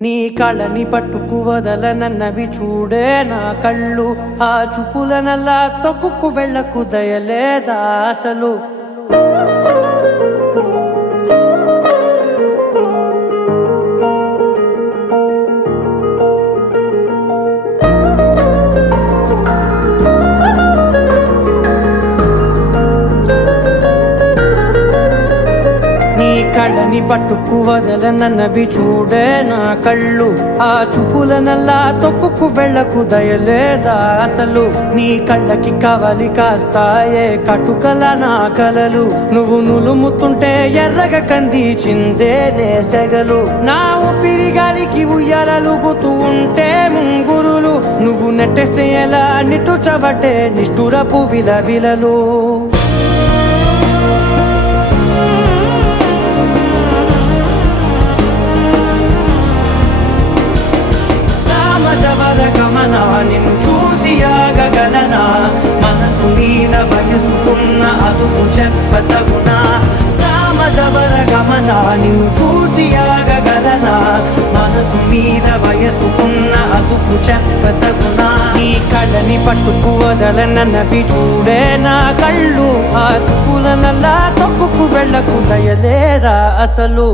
నీ కళ్ళని పట్టుకు వదలనన్నవి చూడే నా కళ్ళు, ఆ చూపులనల్లా తొక్కుకు వెళ్ళకు దయలేదా అసలు. కళ్ళని పట్టుకు వదలనన్నవి చూడే నా కళ్ళు, ఆ చూపులనల్లా తొక్కుకు వెళ్ళకు దయలేదా అసలు. నీ కళ్ళకి కవలి కాస్తాయే కటుకల నా కలలు, నువ్వు నులుముతుంటే ఎర్రగ కందిచిందే నేసెగలు. నా ఊపిరి గాలికి ఉయ్యాలలుగుతూ ఉంటే ముంగురులు, నువ్వు నెట్టేస్తే ఎలా నిట్టుచబట్టే నిష్ఠురపు విలవిలలు. గమనా నిన్ను చూసి ఆగగలనా, మనసు మీద వయసుకున్న అదుపు చెప్పతగునా. సామజవర గమనా నిన్ను చూసి ఆగగలనా, మనసు మీద వయసుకున్న అదుపు చెప్పతగునా. నీ కళ్ళని పట్టుకు వదలనన్నవి చూడే నా కళ్ళు, ఆ చూపులనల్లా తొక్కుకు వెళ్ళకు దయలేరా అసలు.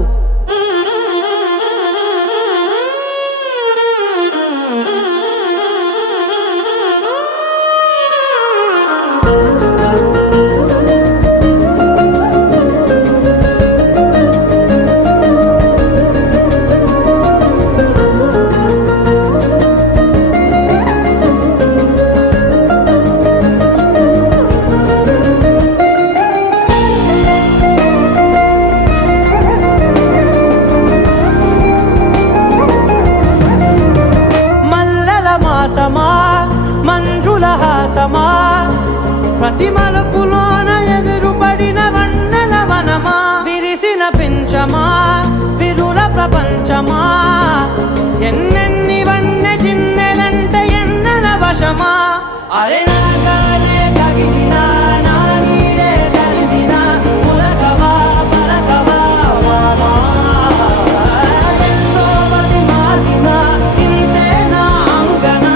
మంజుల హాసమా, ప్రతి మలుపులోన ఎదురుపడిన వన్నెల వనమా, విరిసిన పించమా విరుల ప్రపంచమా, ఎన్నెన్ని వన్నె చిన్నెలంటే ఎన్నెల వశమా. అరే నాగాలే తగిలినా నా నీడే తరిమినా, పులకవా పలకవా వామా, ఎంతో మతి మారినా ఇంతే నా అంగన,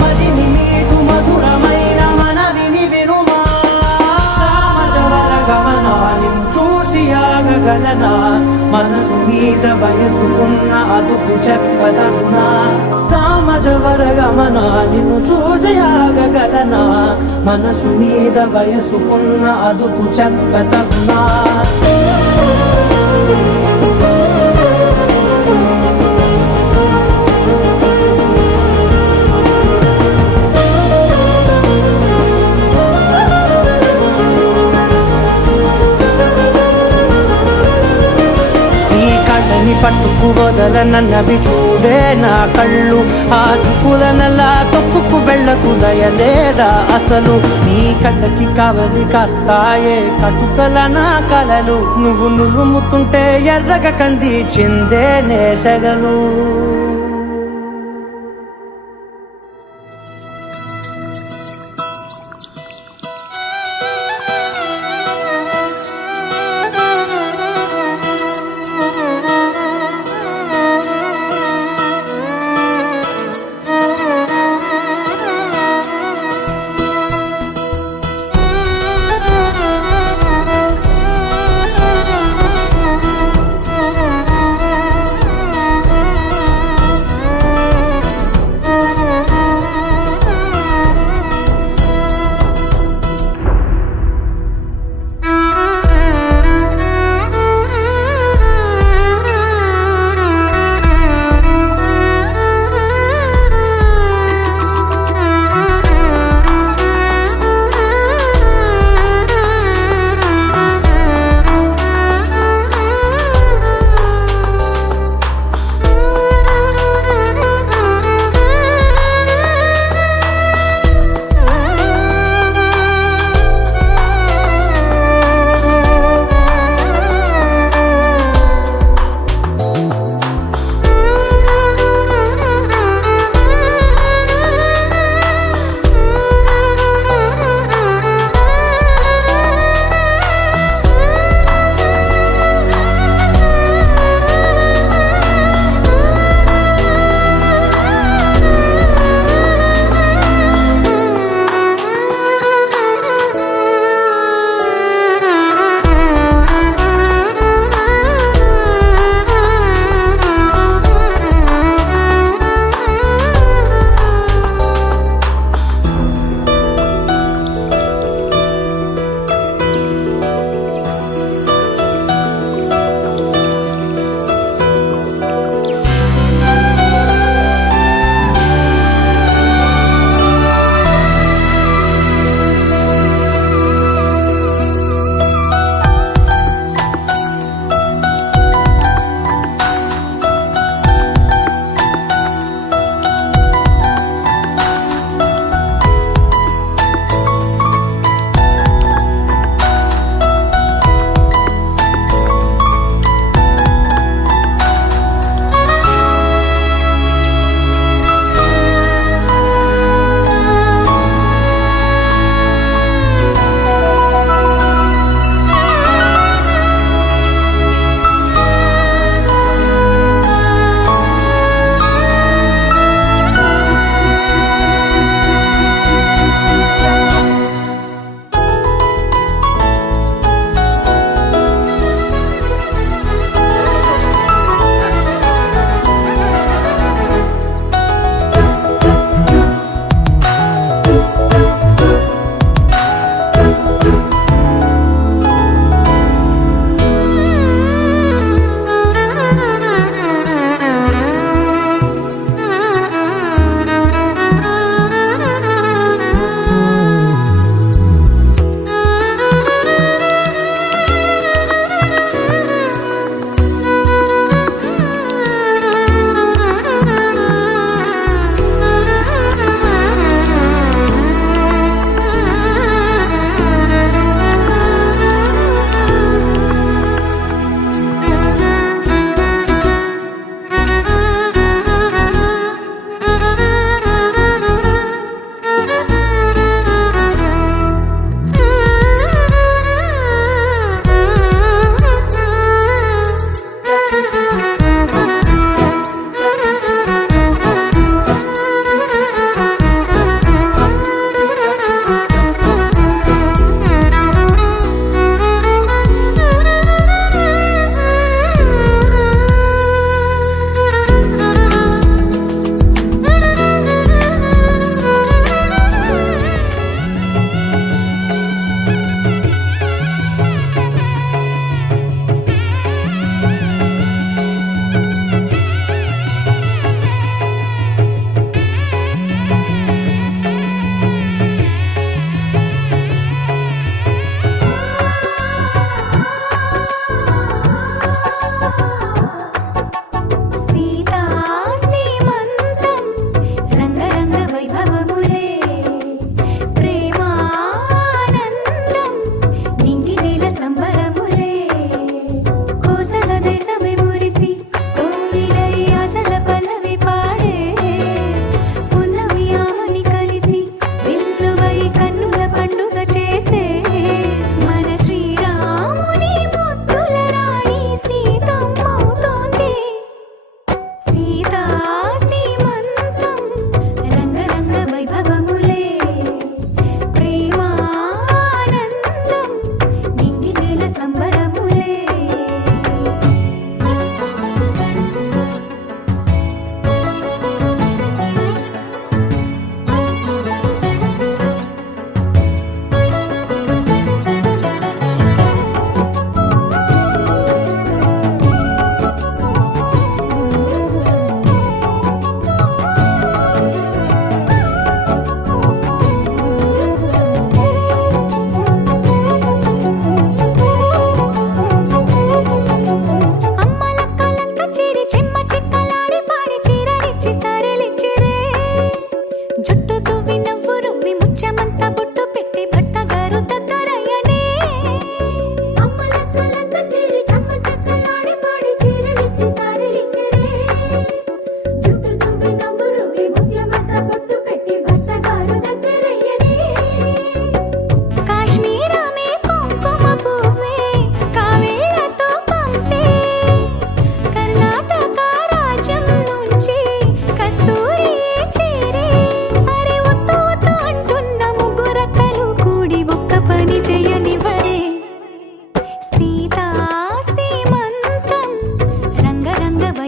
మదిని మీటు మధురమైన మనవిని వినుమా. సామజవర గమనా నిన్ను చూసి ఆగగలనా, మనసు మీద వయసుకున్న అదుపు చెప్పదగునా. సామజవర గమనా నిన్ను చూసి ఆగగలనా, మనసు మీద వయసుకున్న అదుపు చెప్పదగునా. కళ్ళని పట్టుకు వదలనన్నవి చూడే నా కళ్ళు, ఆ చూపులనల్లా తొక్కుకు వెళ్ళకు దయలేదా అసలు. నీ కళ్ళకి కవలి కాస్తాయే కటుకల నా కలలు, నువ్వు నులుముతుంటే ఎర్రగ కందిచిందే నేసెగలు.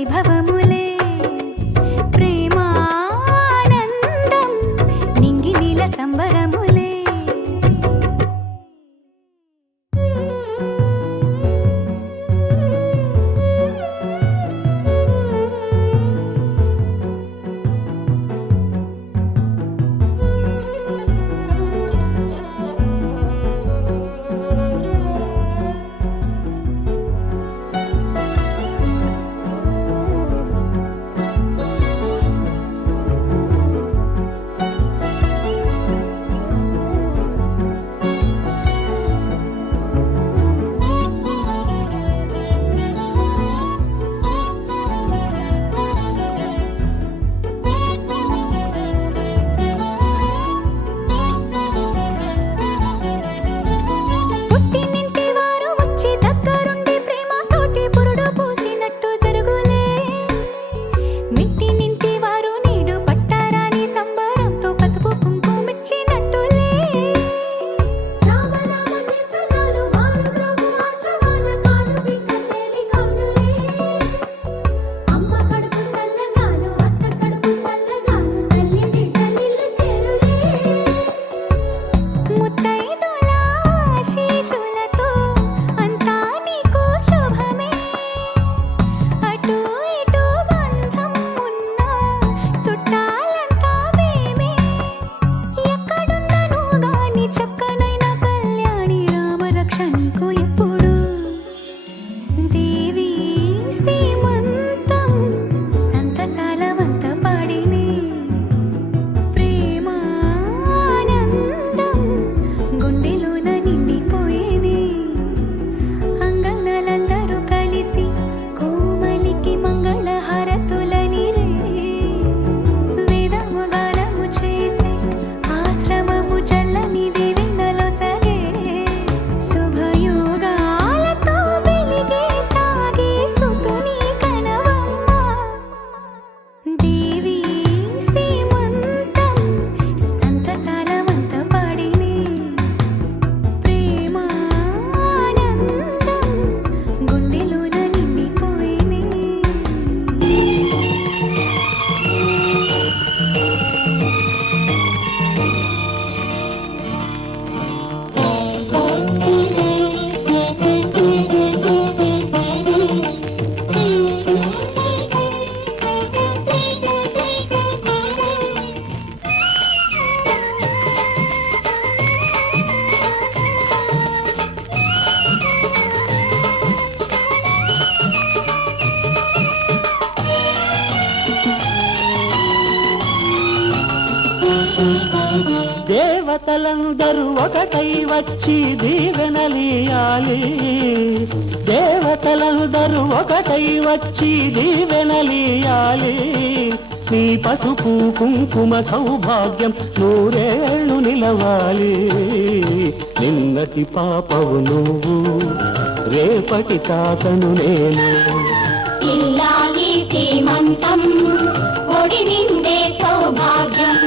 వైభవములే ప్రేమానందం నింగి నీల సంబరములే దేవతలందరూ ఒకటై వచ్చి దీవెనలియాలి దేవతలందరూ ఒకటై వచ్చి దీవెనలియాలి నీ పసుపు కుంకుమ సౌభాగ్యం నూరేళ్ళు నిలవాలి నిన్నటి పాపవు నువ్వు రేపటి తాతను నేను ఇల్లాలి శ్రీమంతం ఒడి నిండే సౌభాగ్యం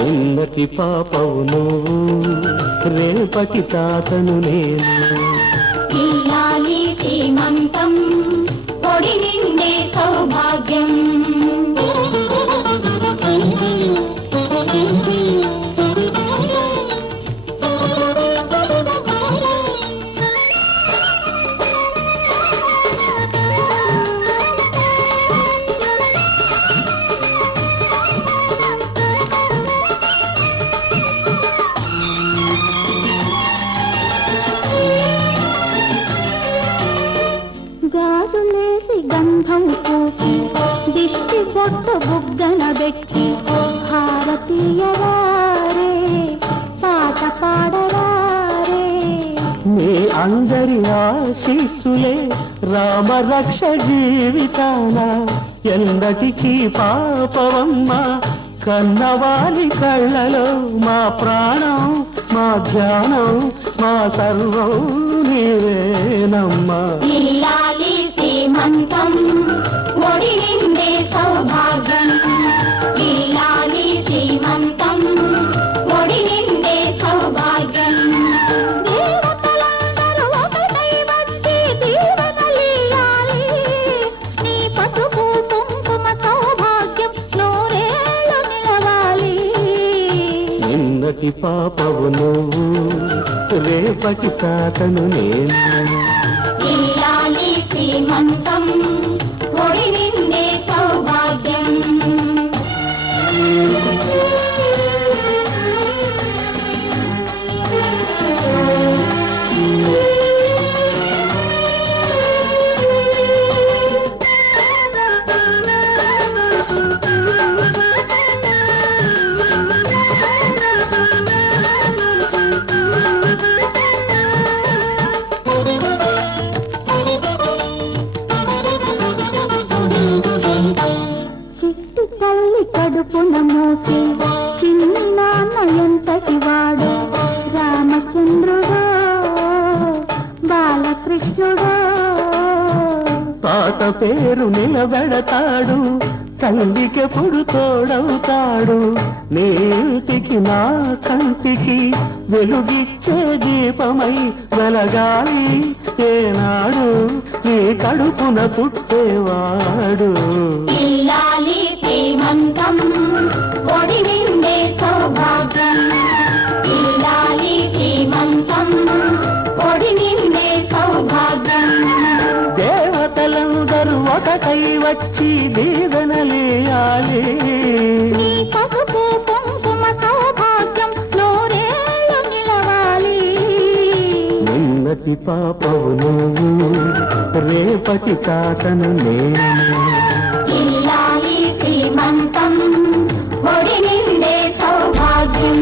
నిన్నటి పాపవు నువ్వు రేపటి తాతను నేను ఇల్లాలి శ్రీమంతం ఒడి నిండే సౌభాగ్యం గాజులేసి గంధం పూసి దిష్టి పొట్టు బుగ్గన పెట్టి భారతీయవారే పాట పాడవారే మీ అందరి ఆశీస్సులే రామరక్ష జీవితాన ఎందటికీ పాపవమ్మ కన్నవాలి కళ్ళలో మా ప్రాణం మా ధ్యానం మా సర్వం నీవేనమ్మా ఇల్లాలి శ్రీమంతం ఒడి నిండే సౌభాగ్యం ఇల్లా నిన్నటి పాపవు నువ్వు రేపటి తాతను నేను ఇల్లాలి శ్రీమంతం ఒడి నిండే సౌభాగ్యం చిట్టి తల్లి కడుపున మోసి చిన్ని నాన్న ఎంతటి వాడు రామచంద్రుడో బాలకృష్ణుడో తాత పేరు నిలబెడతాడు తల్లికెప్పుడు తోడవుతాడు నీటికి నా కంటికి వెలుగిచ్చే దీపమై వెలగాలి ఏనాడు నీ కడుపున పుట్టేవాడు ఇల్లాలి శ్రీమంతం ఒడి నిండే సౌభాగ్యం ఇల్లాలి శ్రీమంతం ఒడి నిండే సౌభాగ్యం దేవతలందరూ ఒకటై వచ్చి దీవెనలేయాలి నీ పసుపు కుంకుమ సౌభాగ్యం నూరేళ్ళు నిలవాలి నిన్నటి పాపవు నువ్వు రేపటి తాతను నేను ఇల్లాలి శ్రీమంతం ఒడి నిండే సౌభాగ్యం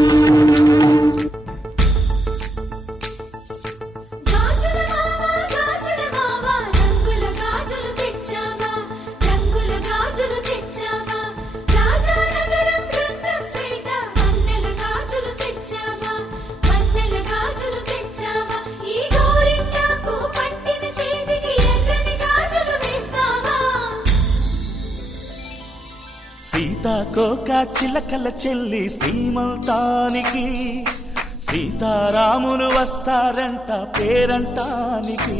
గాజుల మావా రంగుల గాజులు తెచ్చావా రంగుల గాజులు తెచ్చావా రాజానగరం రంగంపేట వన్నెల గాజులు తెచ్చావా వన్నెల గాజులు తెచ్చావా ఈ గోరింటాకు పట్టిన చేతికి ఎర్రని గాజులు వేస్తావా సీతాకోక చిలకల చెల్లి సీమంతానికి సీతారాములు వస్తారంట పేరంటానికి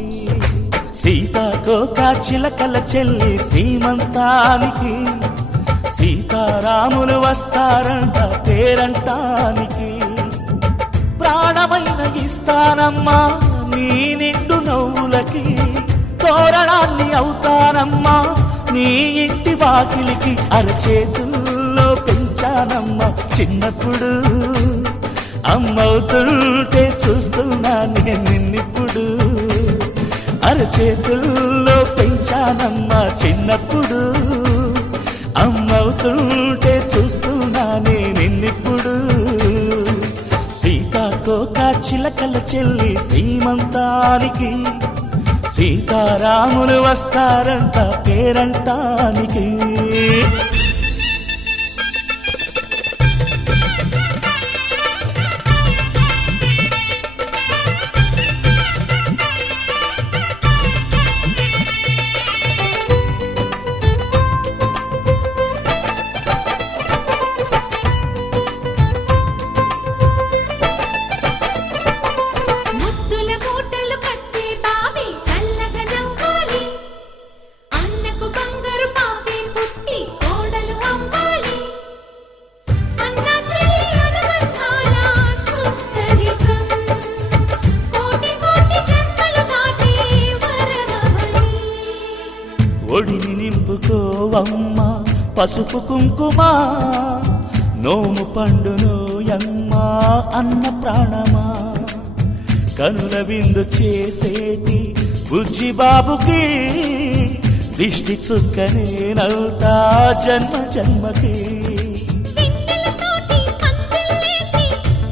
సీతాకోక చిలకల చెల్లి సీమంతానికి సీతారాములు వస్తారంట పేరంటానికి ప్రాణమైన ఇస్తానమ్మా నీ నిండు నవ్వులకి తోరణాన్ని అవుతానమ్మా నీ ఇంటి వాకిలికి అరచేతుల్లో పెంచానమ్మా చిన్నప్పుడు అమ్మవుతుంటే చూస్తున్నా నేను నిన్నిప్పుడు అరచేతుల్లో పెంచానమ్మా చిన్నప్పుడు అమ్మవుతుంటే చూస్తున్నా నేను నిన్నిప్పుడు సీతాకోక చిలకల చెల్లి సీమంతానికి సీతారాములు వస్తారంట పేరంటానికి ముద్దుల మూటలు కట్టి బావి చల్లగా నవ్వాలి అన్నకు బంగారు పాపి పుట్టి కోడలు అవ్వాలి అన్న చెల్లి అనుబంధాల చుట్టరికం కోటి కోటి జన్మలు దాటి వరమవని ఒడిని నింపుకోవమ్మ పసుపు కుంకుమ నోము పండునోయమ్మా అన్న ప్రాణమా కనుల విందు చేసేటి బుజ్జి బాబుకి దిష్టి చుక్కనేనవుతా జన్మ జన్మకి పిన్నెలతోటి పందిళ్ళేసి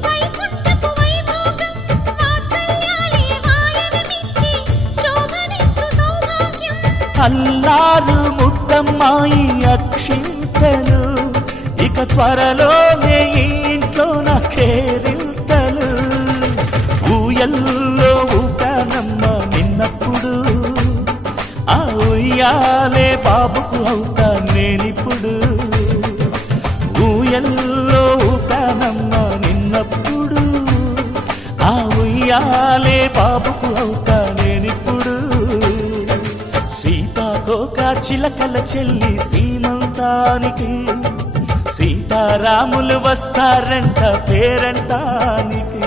వైకుంఠపు వైభోగం వాత్సల్యాలే వాయనమిచ్చి శోభనిచ్చు సౌభాగ్యం అల్లారు ముద్దమ్మాయి అక్షింతలు ఇక త్వరలోనే ఇంట్లో నా కేరింతలు ఊయల్లో ఊపానమ్మ నిన్నప్పుడు ఆ ఉయ్యాలే బాబుకు అవుతా నేనిప్పుడు ఊయల్లో ఊపానమ్మ నిన్నప్పుడు ఆ ఉయ్యాలే బాబుకు అవుతా నేనిప్పుడు సీతాకోక చిలకల చెల్లి సీమంతానికి సీతారాములు వస్తారంట పేరంటానికి.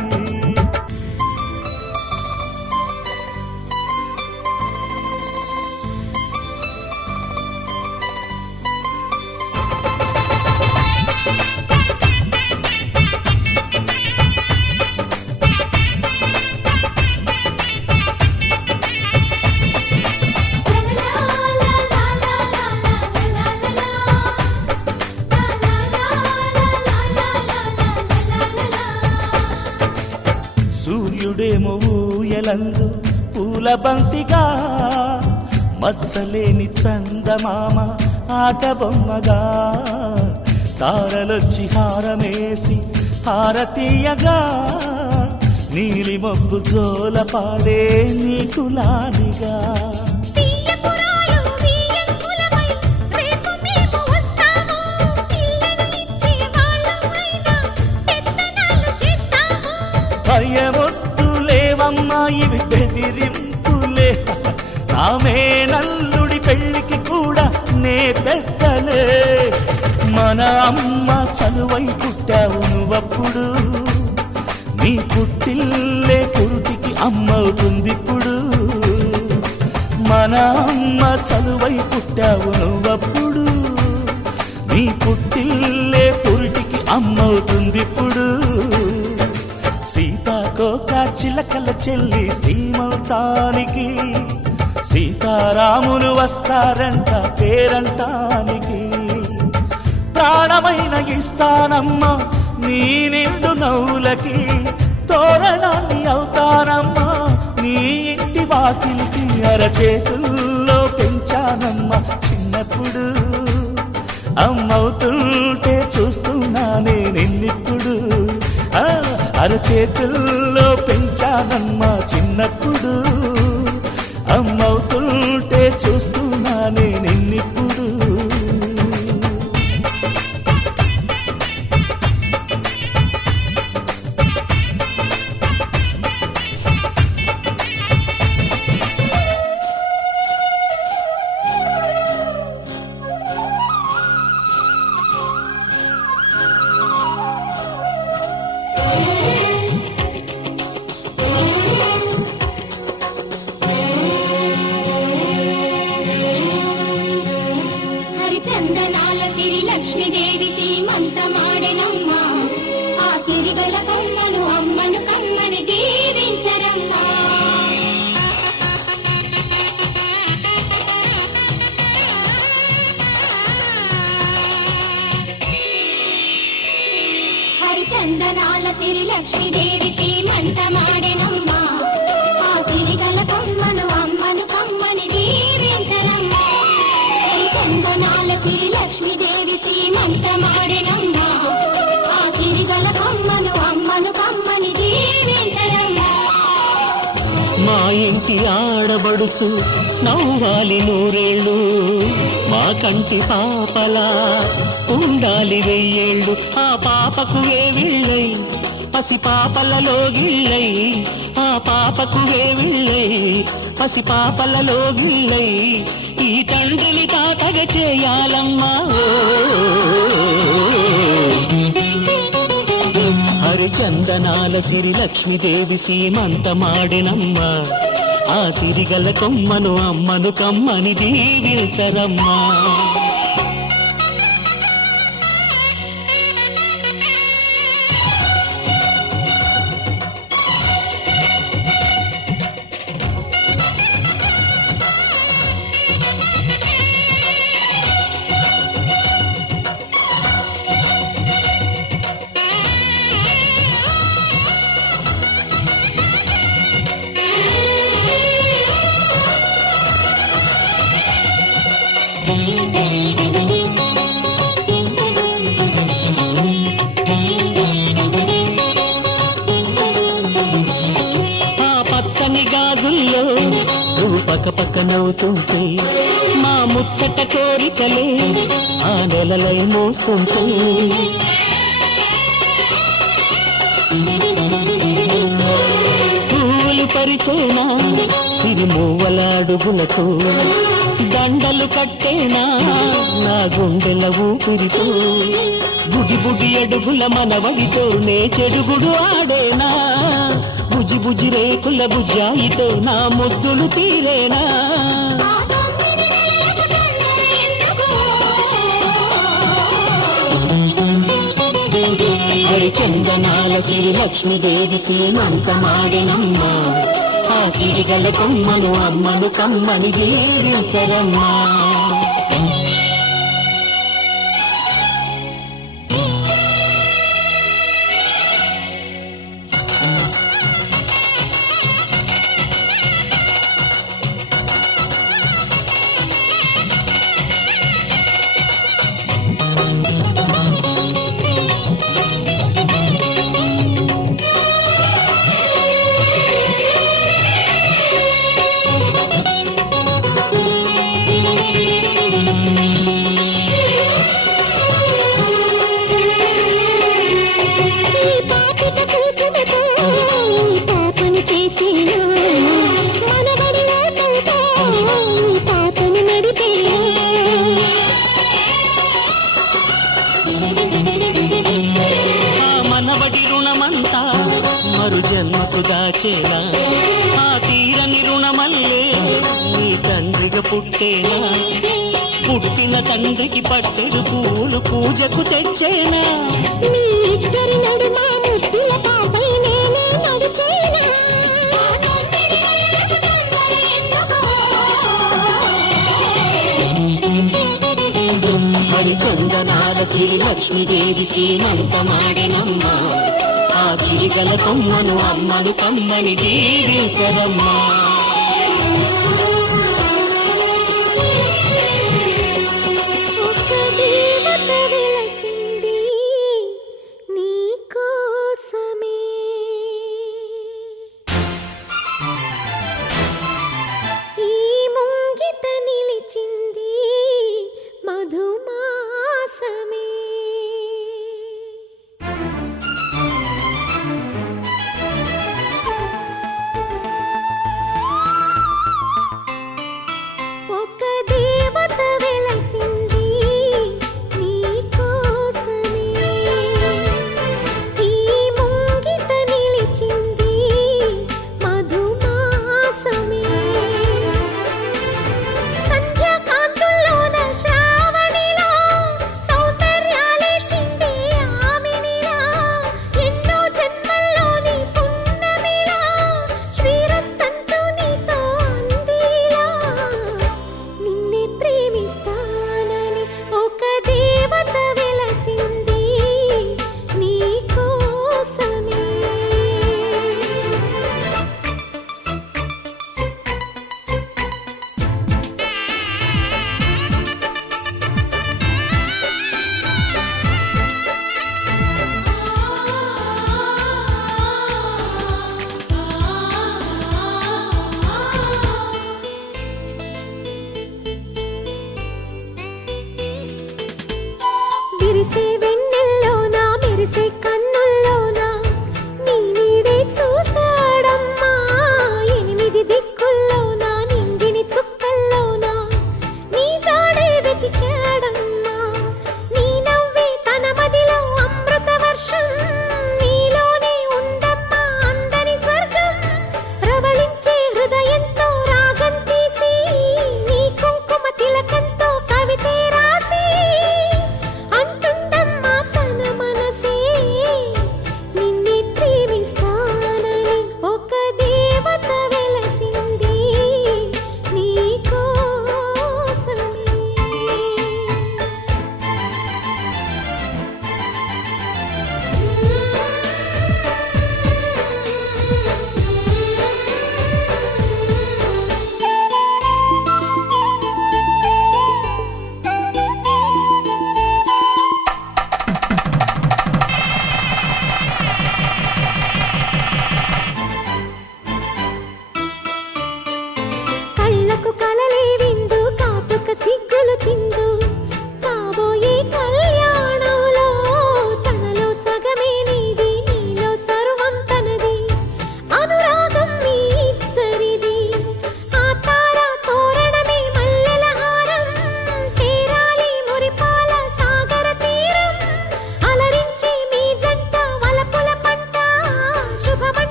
సూర్యుడేమో ఊయలందు పూల బంతిగా, మచ్చలేని చందమామ ఆట బొమ్మగా, తారలొచ్చి హారమేసి హారతీయగా, నీలి మబ్బు జోల పాడే నీకులానిగా. భయమొద్దులేవమ్మా ఇవి బెదిరింపులే, నామే నల్లుడి పెళ్ళికి కూడా నే పెద్దలే. మన అమ్మ చలువై పుట్టావు నువ్వప్పుడు, నీ పుట్టిల్లే పురుటికి అమ్మవుతుందిప్పుడు. మన అమ్మ చలువై పుట్టావు నువ్వప్పుడు, నీ పుట్టిల్లే పురుటికి అమ్మవుతుందిప్పుడు. సీతాకోక చిలకల చెల్లి సీమౌతానికి, సీతారాములు వస్తారంట పేరంటానికి. ప్రాణమైన ఇస్తానమ్మా నీ నిండు నవ్వులకి, తోరణాన్ని అవుతానమ్మా నీ ఇంటి వాకిలికి. అరచేతుల్లో పెంచానమ్మా చిన్నప్పుడు, అమ్మవుతుంటే చూస్తున్నానే నిన్నిప్పుడు. అరచేతుల్లో పెంచానమ్మా చిన్నప్పుడు, అమ్మవుతుంటే చూస్తున్నానే నిన్నిప్పుడు. హరిచందనాల సిరి లక్ష్మీదేవి సీమంతమాడెనమ్మా, ఆ సిరిగల కొమ్మను అమ్మను కమ్మని దీవించరమ్మా. హరిచందనాల సిరి లక్ష్మీదేవి సీమంతమాడెనమ్మా, ఆ సిరిగల కొమ్మను అమ్మను కమ్మని దీవించరమ్మా. హరిచందనాల సిరి లక్ష్మీదేవి సీమంతమాడెనమ్మా, ఆ సిరిగల కొమ్మను అమ్మను కమ్మని దీవించరమ్మా. మా ఇంటి ఆడబడుచు నవ్వాలి నూరేళ్ళు, మా కంటి పాపలా ఉండాలి వెయ్యేళ్ళు. ఆ పాపకు వేవిళ్ళై పసి పాపలలో గిళ్ళై, ఆ పాపకు వేవిళ్ళై పసి పాపలలో గిళ్ళై, ఈ తండ్రిని తాతగ చేయాలమ్మా. హరిచందనాల సిరి లక్ష్మీదేవి సీమంతమాడెనమ్మా, ఆ సిరిగల కొమ్మను అమ్మను కమ్మని దీవించరమ్మా. పక్క పక్కనవుతుంటే మా ముచ్చట కోరికలే ఆ నెలలై మోస్తుంటే పూలు పరిచేనా సిరిమూవల అడుగులకు దండలు కట్టేనా నా గుండెల ఊపిరితో బుడి బుడి అడుగుల మనవడితో నే చెడుగుడు ఆడేనా బుజి బుజి రేకుల బుజ్జాయితో నా ముద్దులు తీరేనా ఆ తొమ్మిది నెలలకు తొందర ఎందుకు? హరిచందనాల సిరి లక్ష్మీదేవి సీమంతమాడినమ్మ ఆ సిరిగల కొమ్మను అమ్మను కమ్మని దీవించరమ్మా ఈ పాపిట కూతురుతో ఈ పాపను చేసేనా మనవడి ఓటంతో ఈ పాపను నడిపేనా ఆ మనవడి రుణమంతా మరు జన్మకు దాచేలా ఆ తీరని రుణమల్లే నీ తండ్రిగా పుట్టేనా పుట్టిన తండ్రికి పట్టెడు పూలు పూజకు తెచ్చేనా మీ ఇద్దరి నడుమ ముద్దుల పాపై నేనే నడిచేనా ఆ తొమ్మిది నెలలకు తొందర ఎందుకు? హరిచందనాల శ్రీ లక్ష్మీదేవి సీమంతమాడినమ్మ ఆ సిరిగల కొమ్మను అమ్మను కమ్మని దీవించరమ్మా ఒక దేవత వెలసింది నీ కోసమే ఈ ముంగిట నిలిచింది మధుమాసమే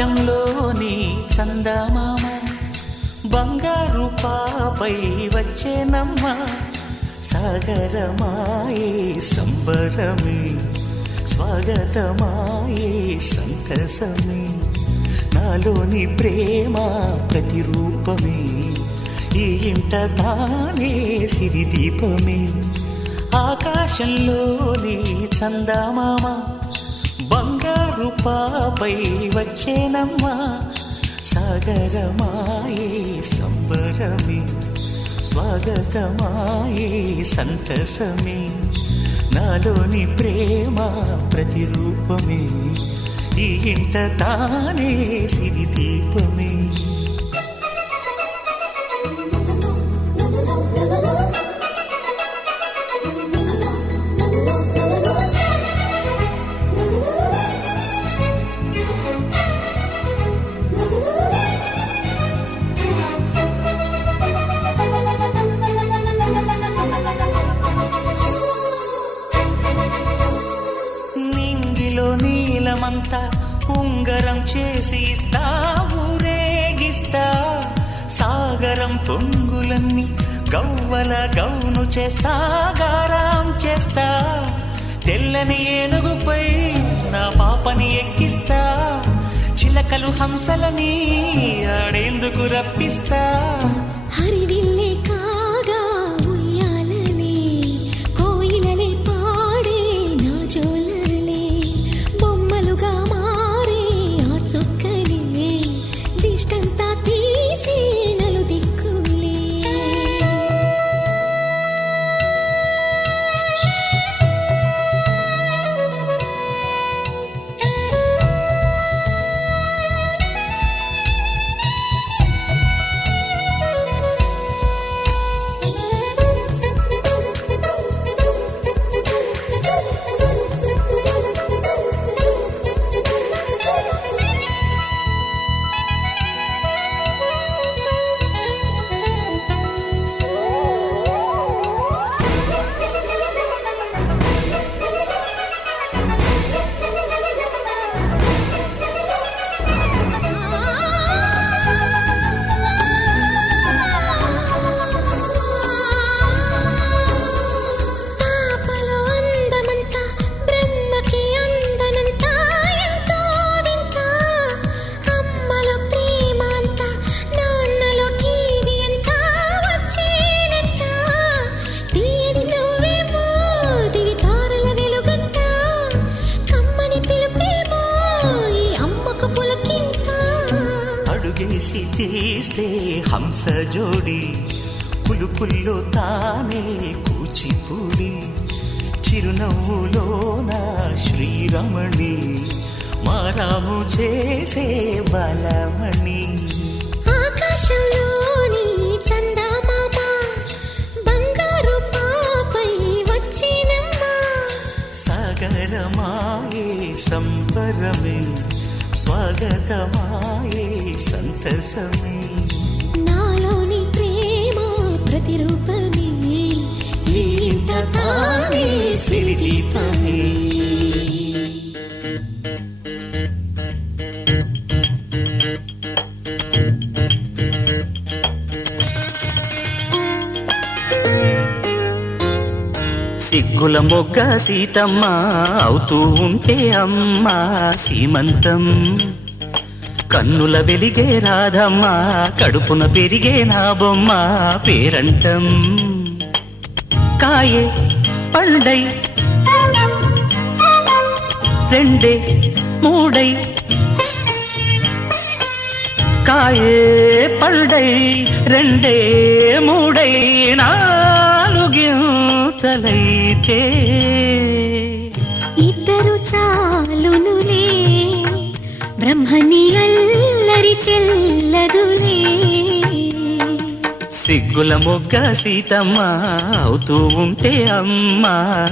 ఆకాశంలోని చందమామ బంగారు పాపై వచ్చేనమ్మ సాగరమాయే సంబరమే స్వాగతమాయే సంతసమే నాలోని ప్రేమ ప్రతిరూపమే ఈ ఇంట తానే సిరిదీపమే ఆకాశంలోని చందమామ బంగారు పాపై వచ్చేనమ్మా సాగరమాయే సంబరమే స్వాగతమాయే సంతసమే నాలోని ప్రేమ ప్రతిరూపమే ఈ ఇంట తానే సిరిదీపమే నీలమంతా ఉంగరం చేసి ఇస్తా ఊరేగిస్తా సాగరం పొంగులన్నీ గవ్వల గౌను చేస్తా గారాం చేస్తా తెల్లని ఏనుగుపై నా పాపని ఎక్కిస్తా చిలకలు హంసలని ఆడేందుకు రప్పిస్తా హరివిల్లే కాగా ఉయ్యాలనే కోయిలనే పాడే నా జోలలే బొమ్మలుగా మారే ఆ చుక్కలే దిష్టంతా తీసి నలు దిక్కులే అడుగేసి తీస్తే హంస జోడి పులుపుల్లో తానే కూచిపూడి చిరునవ్వులోన శ్రీరమణి మారాము చేసే బలమణి ఆకాశంలోని చందమామ బంగారు పాపై వచ్చినమ్మా సాగరమాయే సంబరమే స్వాగతమాయే సంతసమే నాలోని ప్రేమ ప్రతిరూపమే ఈ ఇంట తానే సిరిదీపమే సిగ్గుల మొగ్గ సీతమ్మ అవుతూ ఉంటే అమ్మ సీమంతం కన్నుల వెలిగే రాధమ్మ కడుపున పెరిగే నా బొమ్మ పేరంటం కాయే పండై రెండే మూడై కాయే పండై రెండే మూడై నాలుగింతలైతే ఇద్దరు చాలునులే బ్రహ్మని అల్లరి చెల్లదులే సిగ్గుల మొగ్గ సీతమ్మ అవుతూ ఉంటే అమ్మ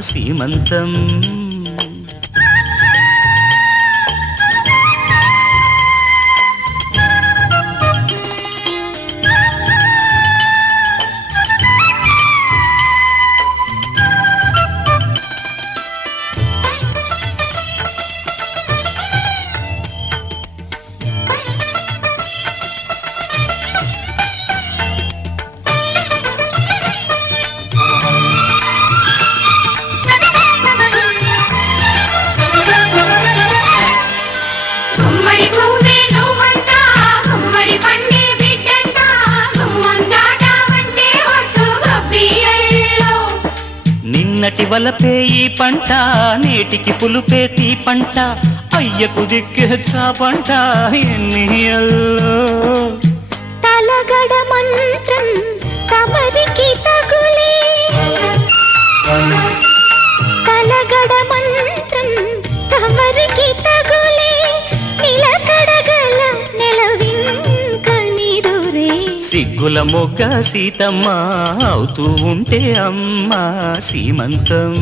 సీమంతం నిన్నటి వలపే ఈ పంట నేటికి పులుపే తీ పంట అయ్యకు దిక్కే చాపంట ఎన్నియల్లో తలగడ మంత్రం తమరికి తగులే తలగడ మంత్రం తమరికి తగులే నిలకడగల నెలవింక నిదురే సిగ్గుల మొగ్గ సీతమ్మ అవుతూ ఉంటే అమ్మ సీమంతం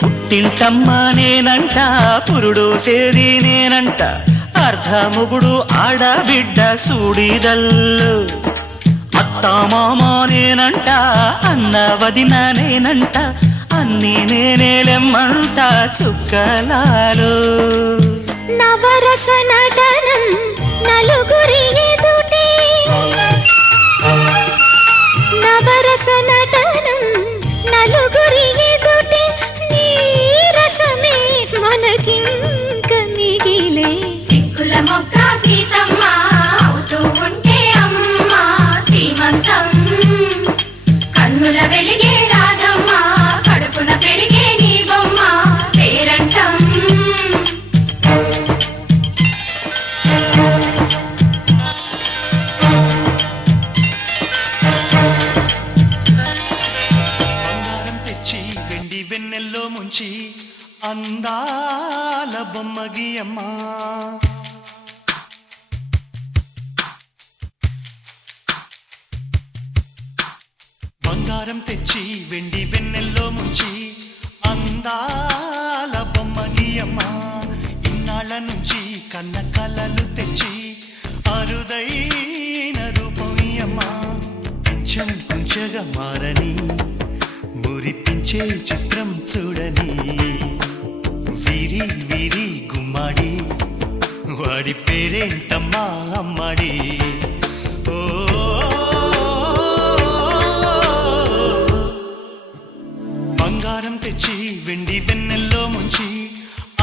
పుట్టింటమ్మా నేనంట పురుడోసేది నేనంట అర్ధముగుడు ఆడబిడ్డ సూడిదల్లు అత్తామామా నేనంట అన్న వదిన నేనంట అన్ని నేనేలెమ్మంట చుక్కలాలు నవరస నటనం నలుగురి ఎదుటే నవరస నటనం నలుగురి ఎదుటే నీరసమే మనకింక మిగిలే సిగ్గుల మొగ్గ సీతమ్మ అవుతూ ఉంటే అమ్మ సీమంతం కన్నుల వెలిగే రాధమ్మ కడుపున పెరిగే నీ బొమ్మ పేరంటం బంగారం తెచ్చి వెండి వెన్నెల్లో ముంచి అందాల బొమ్మ గీయమ్మా బంగారం తెచ్చి వెండి వెన్నెల్లో ముంచి అందాల బొమ్మ గీయమ్మా ఇన్నాళ్ళ నుంచి కన్న కలలు తెచ్చి అరుదైన రూపం ఇయ్యమ్మా కొంచెం కొంచెగా మారని మురిపించే చిత్రం చూడని వీరి వీరి గుమ్మాడి వాడి పేరేంటమ్మా అమ్మాడి ఓ బంగారం తెచ్చి వెండి వెన్నెల్లో ముంచి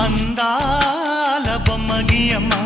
అందాల బొమ్మ గీయమ్మా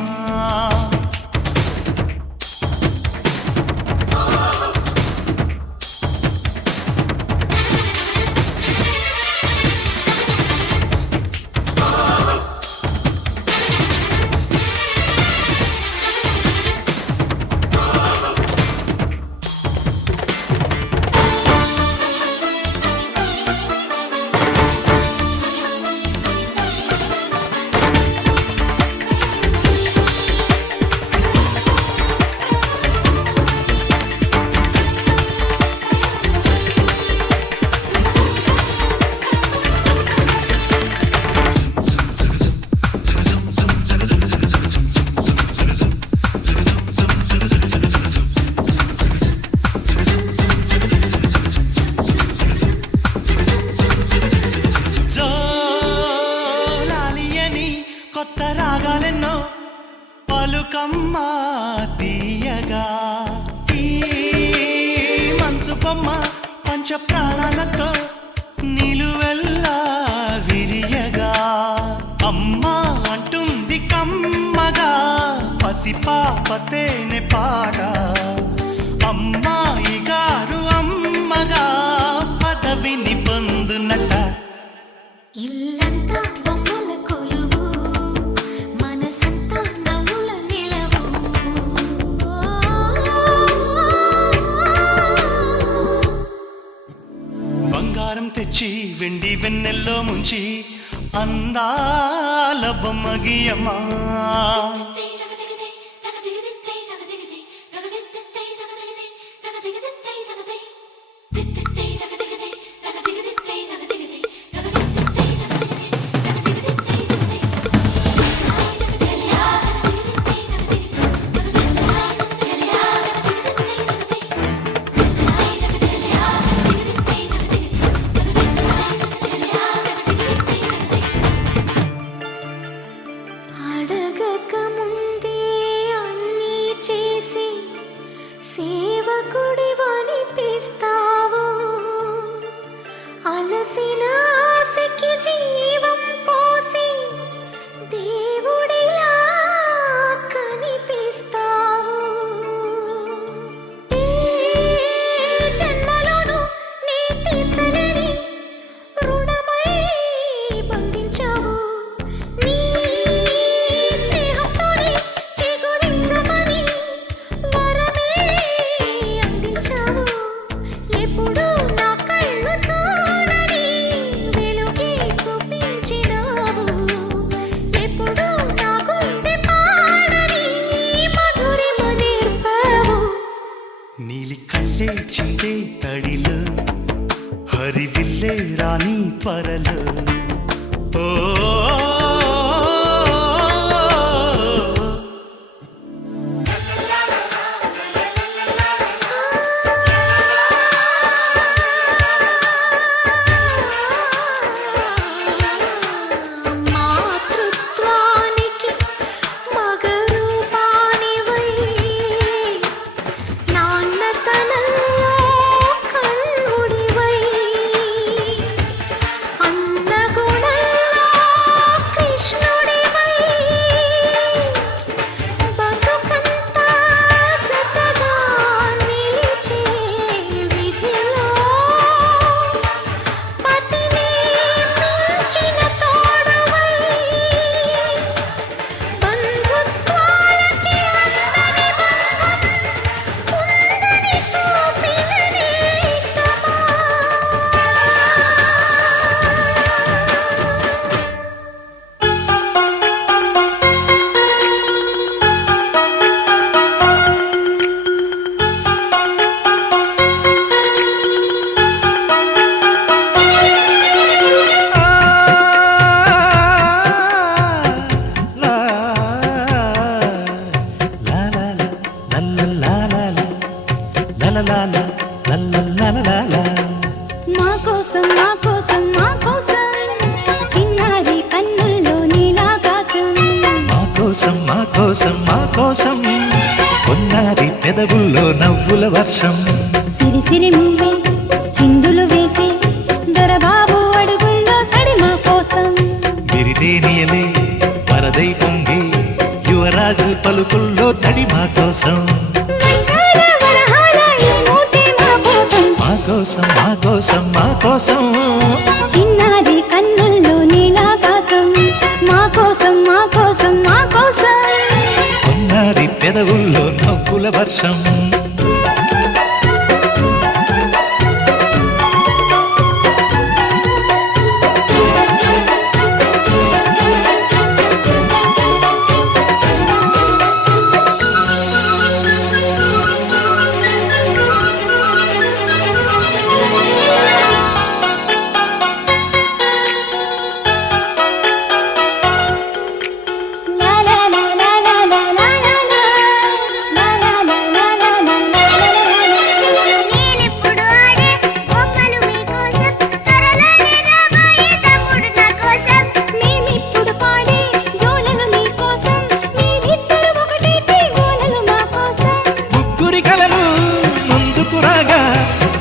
కొత్త రాగాలెన్నో పలుకమ్మ తీయగా ఈ మనసు బొమ్మ పంచ ప్రాణాలతో నిలువెల్లా విరియగా అమ్మ అంటుంది కమ్మగా పసిపాప తేనె పాట అమ్మాయి గారు అమ్మగా పదవిని పొందునట ఇల్లంతా బొమ్మల కొలువు మనసంతా నవ్వుల నిలవు బంగారం తెచ్చి వెండి వెన్నెల్లో ముంచి అందాల బొమ్మ గీయమ్మా హరివిల్లే రాణి త్వరలో ఓ మాతృత్వానికి మగరూపానివై నాన్నతనంలో కన్నుడివై అందగుణంలో కృష్ణుడివై బతుకంతా జతగా నిలిచే విధిలో పతిని మించిన తోడువై బంధుత్వాలకి అందని బంధం ఉందని చూపిన నేస్తమా మా కోసం మా కోసం మా కోసం చిన్నారి కన్నుల్లో నీలాకాశం మా కోసం మా కోసం మా కోసం కొన్నారి పెదవుల్లో నవ్వుల వర్షం సిరి సిరి మువ్వే చిందులు వేసి దొరబాబు అడుగుల్లో సడి మా కోసం గిరిదేనియలే వరదై పొంగి యువరాజు పలుకుల్లో తడి మా కోసం వజ్రాల వరహాల ఈ మూటే మా కోసం మా కోసం మా కోసం మా కోసం చిన్నారి కన్నుల్లో నీలాకాశం మా కోసం మా కోసం మా కోసం కొన్నారి పెదవుల్లో నవ్వుల వర్షం లా లా లా లా లా లా లా లా లా లా లా లా లా లా లా నేనెప్పుడు ఆడే బొమ్మలు మీకోసం త్వరలోనే రాబోయే తమ్ముడు నా కోసం మేమిప్పుడు పాడే జోలలు మీకోసం మీరిద్దరు ఒకటైతే గోలలు మా కోసం ముగ్గురి కలలు ముందుకు రాగా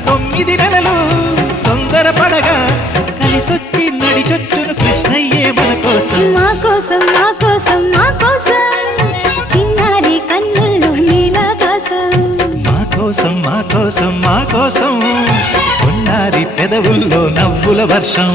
9 నెలలు తొందరపడగా కలిసొచ్చి నడిచొచ్చును కృష్ణయ్యే మన కోసం మా కోసం మా కోసం మా కోసం చిన్నారి కన్నుల్లో నీలాకాశం మా కోసం మా కోసం మా కోసం కొన్నారి పెదవుల్లో నవ్వుల వర్షం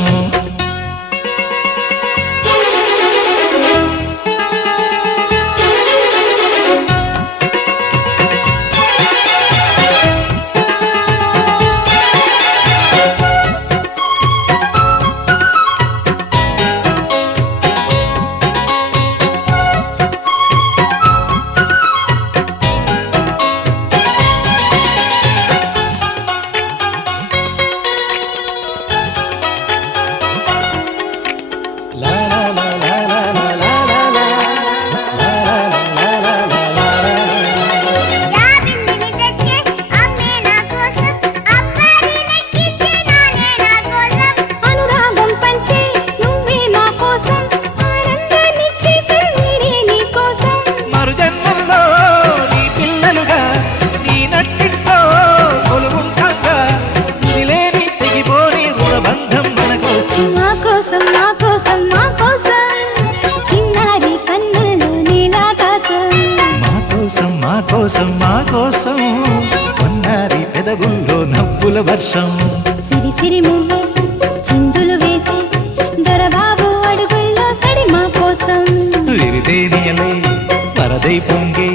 లా లా లా లా లా లా లా లా లా. లా లా లా లా లా లా లా లా. జాబిల్లిని తెచ్చే అమ్మే నా కోసం అబ్బాయి నెక్కించే నానే నా కోసం అనురాగం పంచే నువ్వే మా కోసం ఆనందాన్నిచ్చే కన్నీరే నీ కోసం మరు జన్మల్లో నీ పిల్లలుగా నీ నట్టింట్లో కొలువుంటాగా తుదిలేని తెగిపోని రుణబంధం మన కోసం మా కోసం మా కోసం మా కోసం చిన్నారి కన్నుల్లో నీలాకాశం మా కోసం మా కోసం మా కోసం కొన్నారి పెదవుల్లో నవ్వుల వర్షం సిరి సిరి మువ్వే చిందులు వేసి దొరబాబు అడుగుల్లో సడి మా కోసం విరిదేనియలే వరదై పొంగి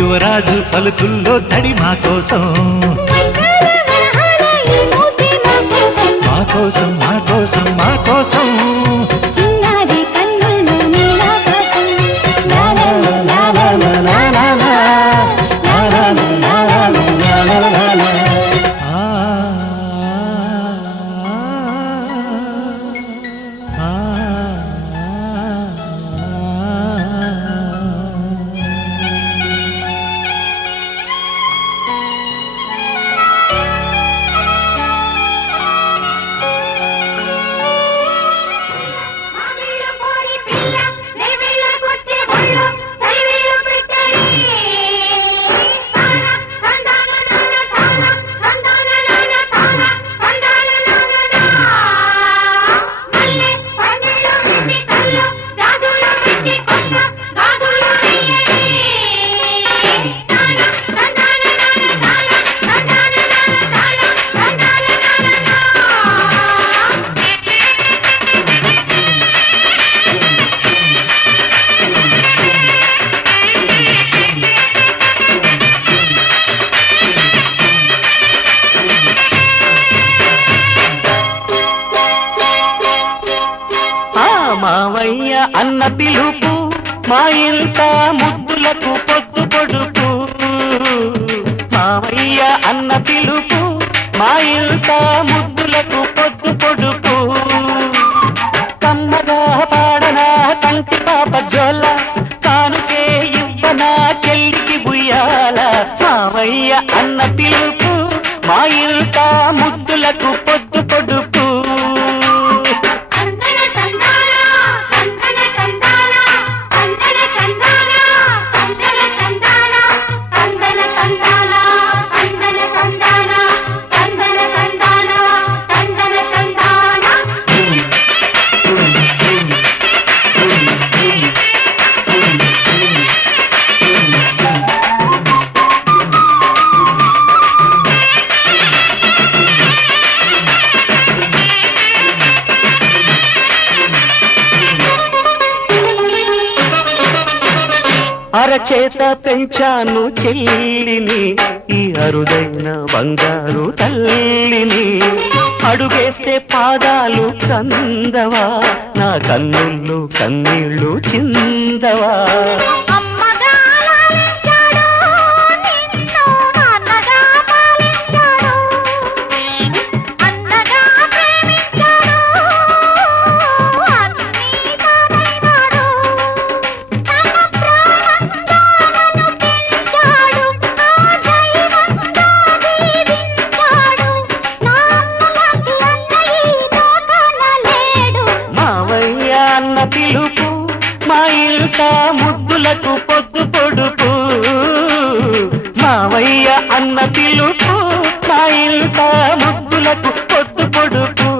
యువరాజు పలుకుల్లో తడి మా కోసం వజ్రాల వరహాల ఈ మూటే మా కోసం మా కోసం మా కోసం మా కోసం చిన్నారి కన్నుల్లో నీలాకాశం లా లా లా లా లా లా లా లా లా లా లా లా లా లా లా లా లా. ఆ మావయ్య అన్న పిలుపు మా ఇంట ముద్దులకు పొద్దు పొడుపు మావయ్య అన్న పిలుపు మా ఇంట ముద్దులకు పొద్దు పొడుపు కమ్మగా పాడనా కంటి పాప జోల కానుకే ఇవ్వనా చెల్లికి బుయ్యాల మావయ్య అన్న పిలుపు మా ఇంట ముద్దులకు పొద్దు పొడుపు అరచేత పెంచాను చెల్లిని ఈ అరుదైన బంగారు తల్లిని అడుగేస్తే పాదాలు కందవా నా కన్నుళ్ళు కన్నీళ్ళు చిందవా పిలుపు మా ఇంట ముద్దులకు పొద్దు పొడుపు మావయ్య అన్న పిలుపు మా ఇంట ముద్దులకు పొద్దు పొడుపు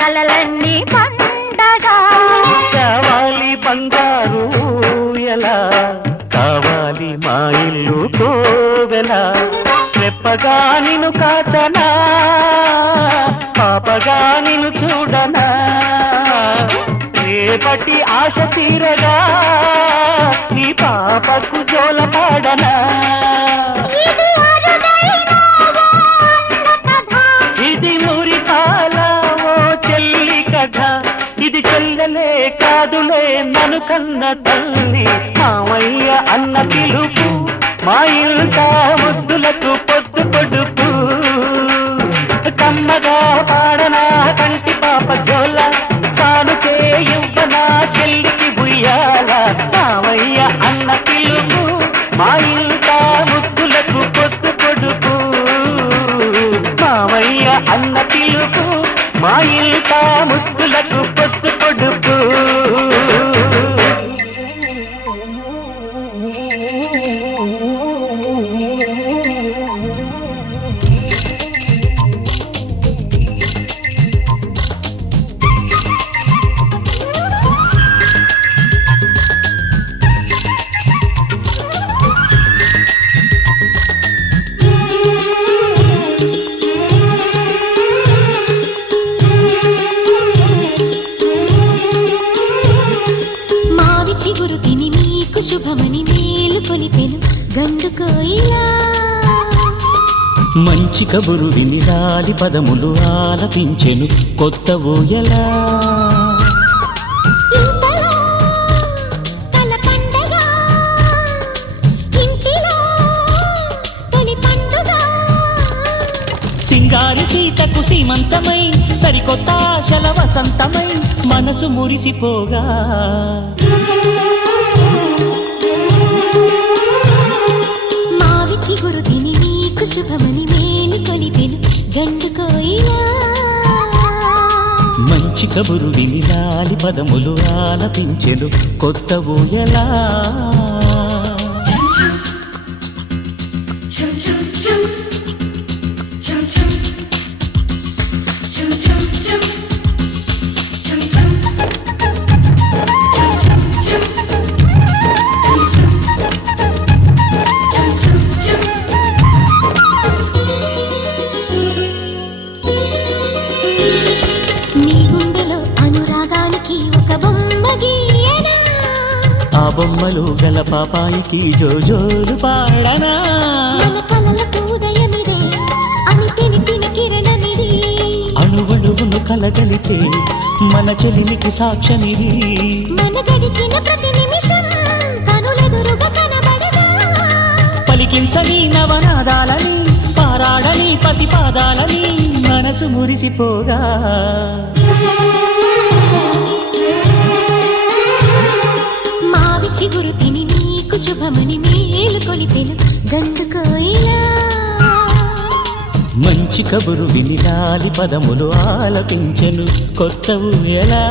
కలలన్నీ పండగా కావాలి బంగారు ఎలా కావాలి మా ఇల్లు కోవెలా రెప్పగా నిన్ను కాచనా పాపగా నిన్ను చూడనా రేపటి ఆశ తీరగా నీ పాపకు జోల పాడనా ఇది మురిపాల ఇది చెల్లెలే కాదులే నన్ను కన్న తల్లి మావయ్య అన్న పిలుపు మా ఇంట ముద్దులకు పొద్దు పొడుపు కమ్మగా పాడనా కంటి పాప జోల కానుకే ఇవ్వనా చెల్లికి బుయ్యాల మావయ్య అన్న పిలుపు మా ఇంట ముద్దులకు పొద్దు పొడుపు మావయ్య అన్న పిలుపు మా ఇంట ముద్దులకు పొద్దు పొడుపు శుభమని మేలు కొలిపెను గండుకోయిలా మంచి కబురు విని రాలి పదములు ఆలపించెను కొత్త ఊయలా సింగారి సీతకు సీమంతమై సరికొత్త ఆశల వసంతమై మనసు మురిసిపోగా చిగురు తిని నీకు శుభమని మేలు కొలిపెను గండుకోయిలా మంచి కబురు విని లాలి పదములు ఆలపించెను కొత్త ఊయలా. Chum chum chum, chum chum, chum chum chum, chum chum, chum chum chum, నీ గుండెలో అనురాగానికి ఒక బొమ్మ గీయనా, ఆ బొమ్మలు గల పాపాయికి జోజోలు పాడనా. మన కలలకు ఉదయమిదే అని తెలిపిన కిరణమిది, అణువణువును కలగలితే మన చెలిమికి సాక్ష్యమిది. మన గడిచిన ప్రతి నిమిషం కనులెదురుగా కనబడగా, పలికించని నవనాదాలని పారాడని పసిపాదాలని మనసు మురిసిపోగా. మావి చిగురు తిని నీకు శుభమని మేలు కొలిపెను గండు కోయిలా. మంచి కబురు విని లాలి పదములు ఆలపించెను కొత్త ఊయలా.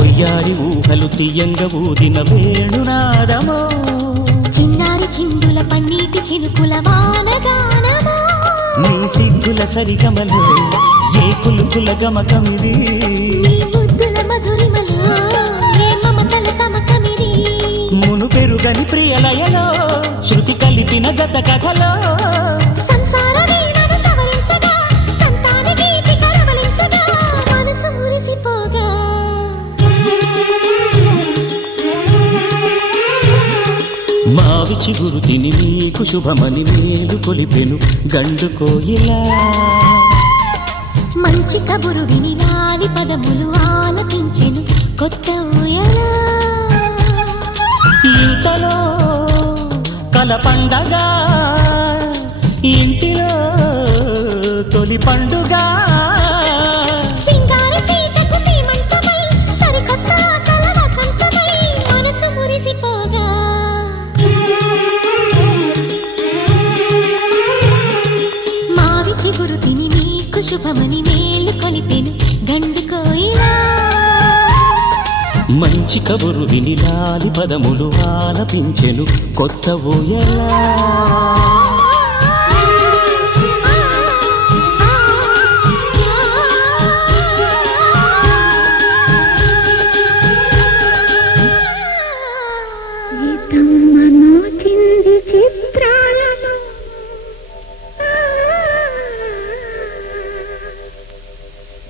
ఒయ్యారి ఊహలు తీయంగా ఊదిన వేణునాదమో, చిన్నారి చిందుల పన్నీటి చినుకుల వానగానమో, నీ సిగ్గుల సరిగమలు ఏ కులుకుల గమకమిది. నీ ముద్దుల మధురిమలో ఏ మమతల తమకమిది. మును పెరుగని ప్రియలయలో శృతి కలిపిన గత కథలో, సంసార వీణను సవరించగా సంతాన గీతి కరవలించగా మనసు మురిసిపోగా. మావి చిగురు తిని నీకు శుభమని మేలు కొలిపెను గండు కోయిలా. మంచి కబురు విని లాలి పదములు ఆలపించెను కొత్త ఊయలా. ఇంతలో కల పండగ ఇంటిలో తొలి పండుగ. సింగారి సీతకు సీమంతమై సరికొత్త ఆశల వసంతమై మనసు మురిసిపోగా. మావి చిగురు తిని నీకు శుభమని మేలు కొలిపెను గండు కోయిలా. మంచి కబురు విని లాలి పదములు ఆలపించెను కొత్త ఊయలా.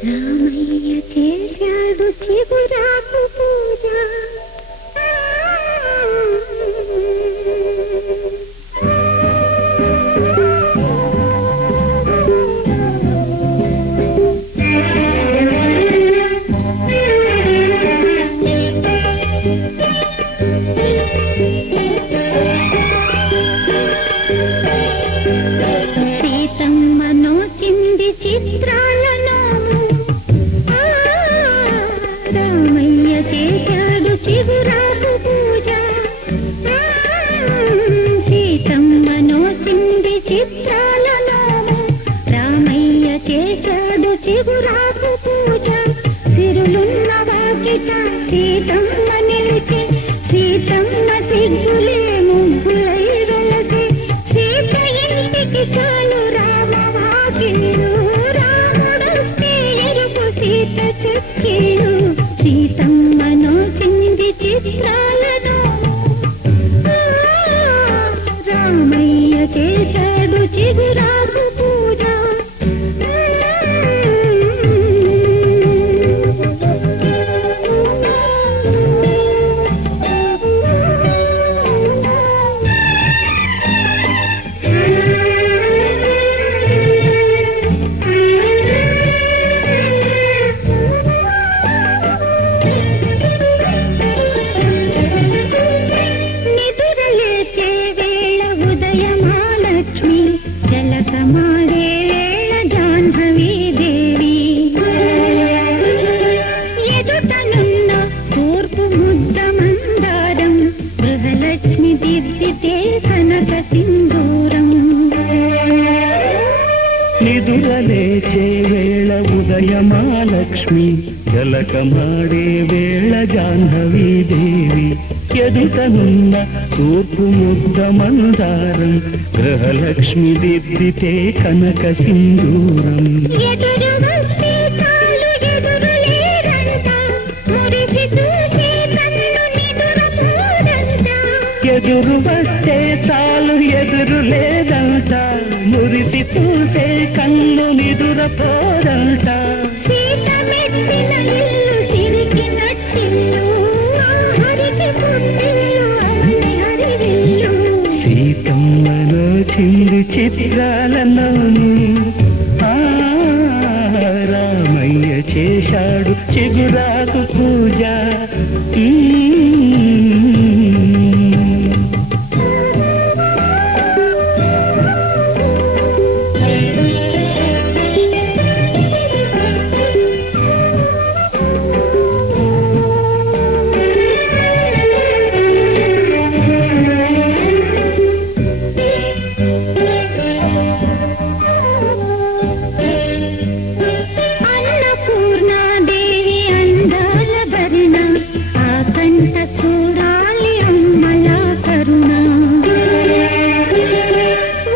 రామయ్య చేశాడు చిగురాకు పూజ. సీతమ్మ నోచింది చిత్రాలను, రామయ్య చేశాడు చిగురాకు పూజ. సీతమ్మ నోచింది చిత్రాలను, రామయ్య చేశాడు చిగురాకు పూజ. సిరులున్న వాకిట సీతమ్మ నిలిచి, సీతమ్మ సిగ్గులే ముగ్గులై వెలసి, సీత ఇంటికి చాలు రామ వాకిలు రాముడు లేచే వేళ ఉదయమాలక్ష్మి జలకమాడే వేళ జాహ్నవీదేవి ఎదుటనున్న తూర్పు ముద్ద మందారం గృహలక్ష్మి దిద్దితే కనక సింధూరం ఎదురు వస్తే చాలు ఎదురు లేరంట మురిసి చూసే కన్ను నిదురపోదంట ఎదురు వస్తే చాలు ఎదురు లేదంట మురిసి చూసే కన్ను నిదురపోదంట సీత మెట్టిన ఇల్లు సిరికినట్టిల్లు హరికి పుట్టిల్లు అవని హరివిల్లు సీతమ్మలో చింది చిత్రాలలోని రామయ్య చేశాడు చిగురాకు పూజ అన్నపూర్ణాదేవి అందాల భరణ ఆ కంట చూడాలి అమ్మల కరుణ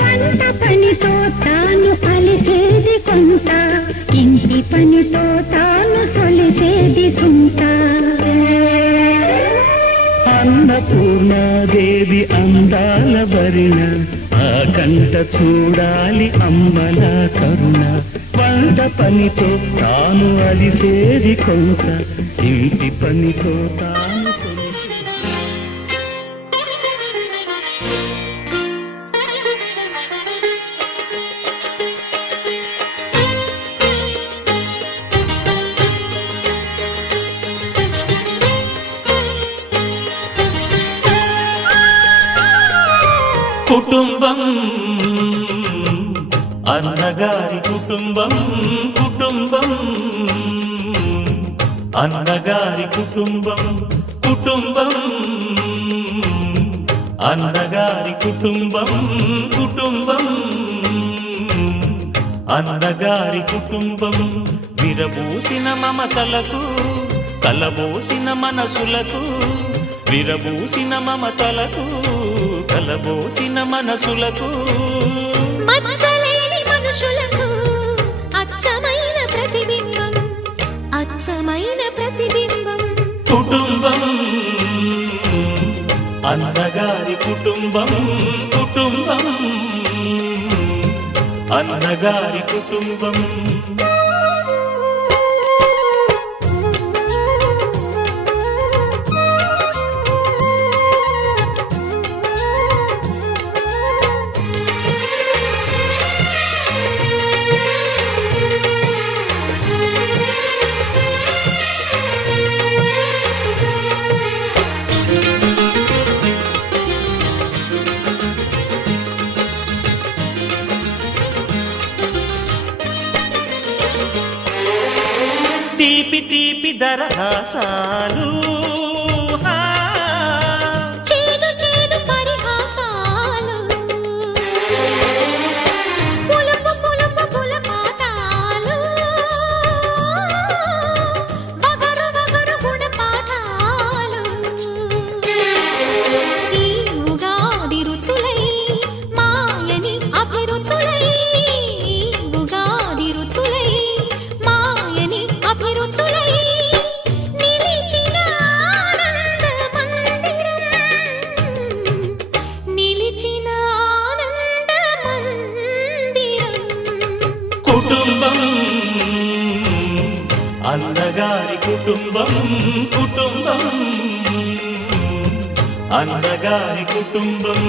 వంట పనితో తాను అలిసేది కొంత ఇంటి పనితో తాను సొలిసేది సుంత అన్నపూర్ణాదేవి అందాల భరిణ ఆ కంట చూడాలి అమ్మల కరుణ వంట పనితో తాను అలిసేది కొంత ఇంటి పనితో తాను కుటుంబం అన్నగారి కుటుంబం కుటుంబం అన్నగారి కుటుంబం కుటుంబం అన్నగారి కుటుంబం కుటుంబం అన్నగారి కుటుంబం విరబూసిన మమతలకు కలబోసిన మనసులకు విరబూసిన మమతలకు కలబోసిన మనసులకు మచ్చలేని మనుషులకు అచ్చమైన ప్రతిబింబం అచ్చమైన ప్రతిబింబం కుటుంబం అన్నగారి కుటుంబం కుటుంబం అన్నగారి కుటుంబం తీపి తీపి దరహాసాలు చేదు చేదు పరిహాసాలు పులుపు పులుపు పులపాటాలు వగరు వగరు గుణపాఠాలు ఈ ఉగాది రుచులై మాయని అభిరుచులై ఉగాది రుచులై మాయని అభిరుచులై నిలిచిన ఆనంద మందిరం నిలిచిన ఆనంద మందిరం కుటుంబం అన్నగారి కుటుంబం కుటుంబం అన్నగారి కుటుంబం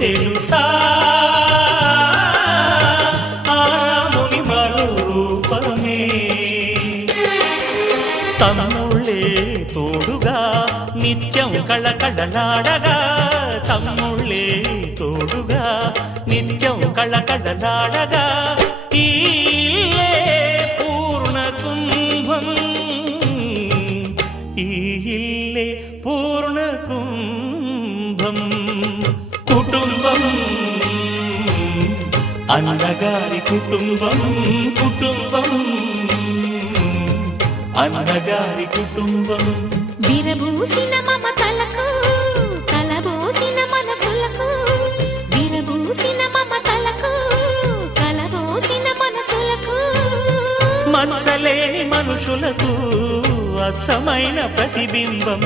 తెలుసా ఆ రాముని మరో రూపమే తమ్ముళ్ళే తోడుగా నిత్యం కళకళలాడగా తమ్ముళ్ళే తోడుగా నిత్యం కళకళలాడగా ఈ ఇల్లే పూర్ణ కుంభం ఈ ఇల్లే పూర్ణ కుంభం కుటుంబం అన్నగారి కుటుంబం కుటుంబం అన్నగారి కుటుంబం విరబూసిన మమతలకు కలబోసిన మనసులకు విరబూసిన మమతలకు కలబోసిన మనసులకు మచ్చలేని మనుషులకు అచ్చమైన ప్రతిబింబం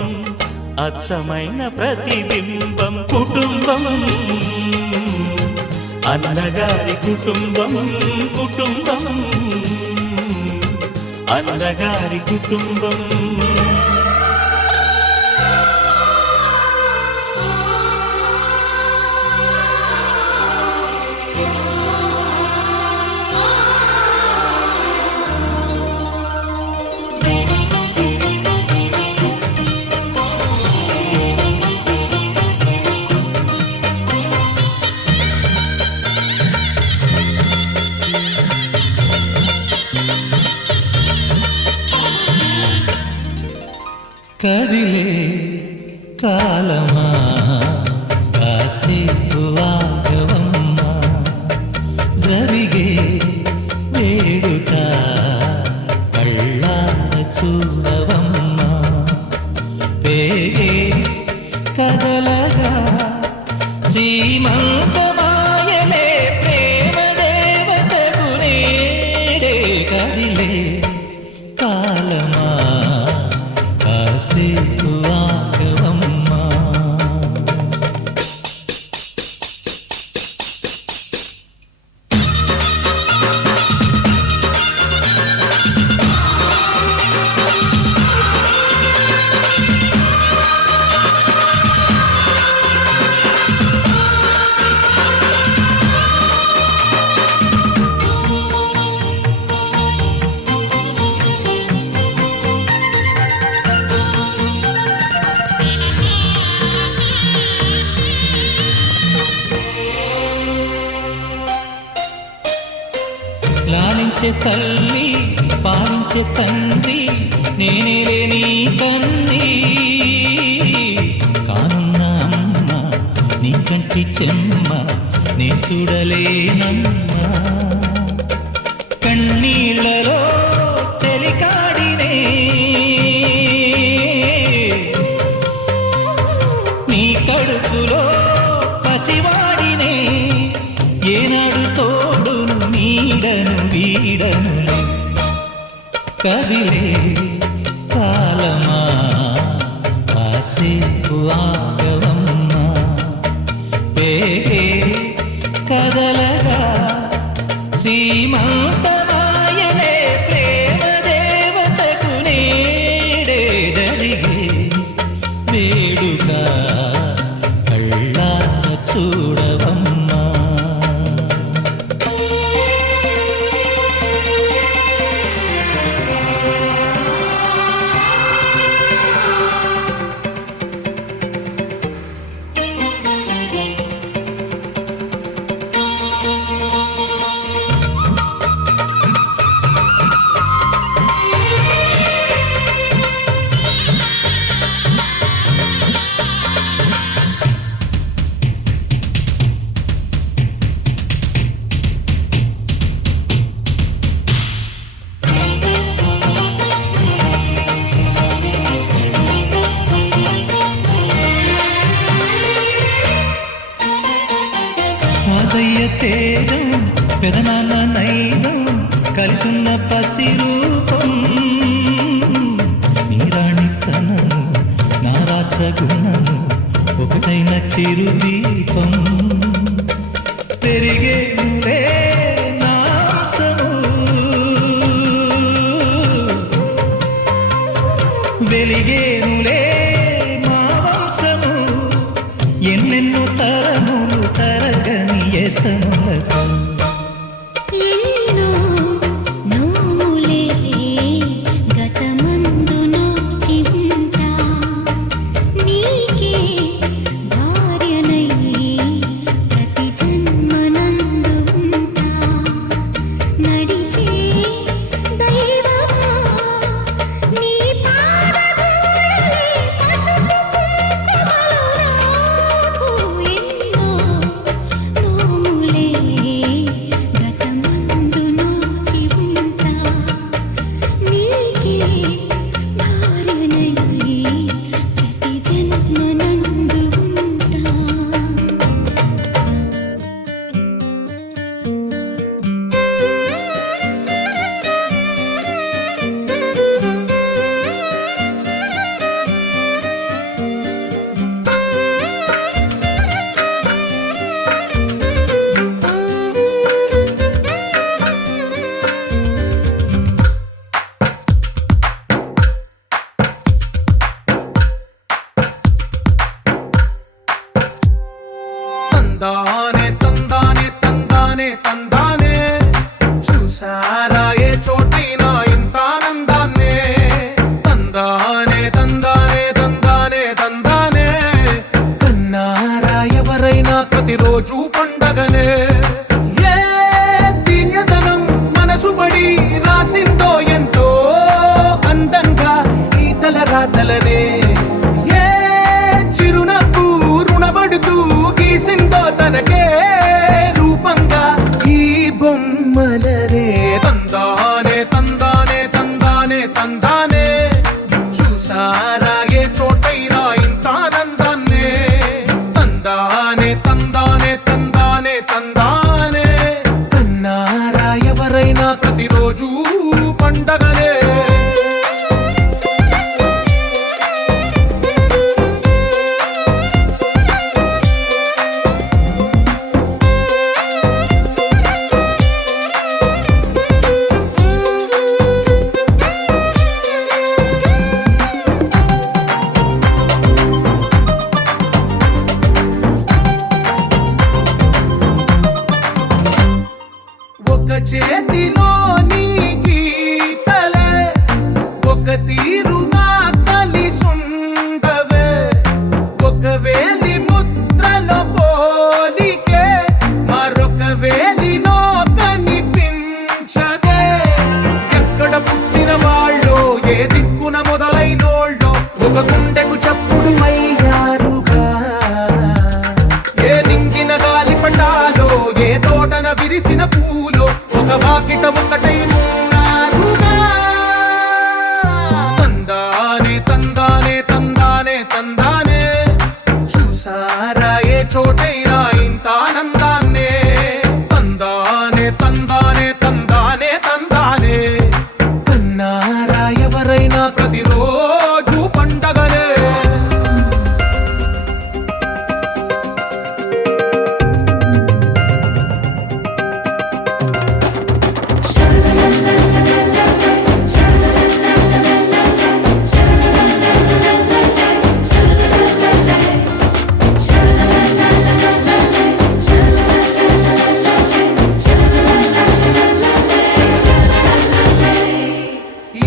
అచ్చమైన ప్రతిబింబం కుటుంబం అన్నగారి కుటుంబం కుటుంబం అన్నగారి కుటుంబం కదిలే కాలమా కాసేపు ఆగవమ్మా జరిగే వేడుక కళ్ళార చూడవమ్మా పేగే కదలగా సీమంతమాయలే ప్రేమ దేవతకు నేడే కదిలే కాలమా కాసేపు ఆగవమ్మా లాలించే తల్లి పాలించే తండ్రి నేనే నీ కన్ని కానున్న అమ్మ నీ కంటి చెమ్మ నే చూడలేనమ్మా కన్నీళ్ళలో చెలికాడినే నీ కడుపులో పసివాడినే ఏనాడు తోడును నీడను వీడనులే కదిలే కాలమా కాసేపు ఆగవమ్మా పేగే కదలగా సీమంతమాయనే ప్రేమ దేవతకు నేడే జరిగే వేడుక కళ్ళార చూడవమ్మా మాదయ్య తేజం పెదనాన్న నైజం కలిసున్న పసి రూపం నీరాణితనము నా రాచగుణము ఒకటైన చిరుదీపం పెరిగే నాంసము వెలిగేనులే మా వంశము ఎన్నెన్నో తరములు కథలనే ఏ చిరునవ్వు రుణపడుతూ గీసిందో తనకే రూపంగా ఈ బొమ్మలనే తందానే తందానే తందానే తందానే చూసారా ఏ చోటైనా ఇంత ఆనందాన్నే తందానే తందానే తందానే తందానే కన్నారా ఎవరైనా ప్రతిరోజు పండగనే ఒక చేతిలోని గీతలే ఒక తీరుగా కలిసుండవే ఒక వేలి ముద్రల పోలికే మరొక వేలిలో కనిపించదే ఎక్కడ పుట్టిన వాళ్ళో ఏ దిక్కున మొదలైనోళ్ళో ఒక గుండెకు చప్పుడు అయ్యారుగా ఏ దింగిన గాలి పటాలో ఏ తోటన విరిసిన పూలో ఒక వాకిట ఒకటై ఉన్నారుగా తందానే తందానే తందానే తందానే చూసారా ఏ చోటైనా ఇంత ఆనందాన్నే తందానే తందానే తందానే తందానే కన్నారా ఎవరైనా ప్రతిరోజు పండగనే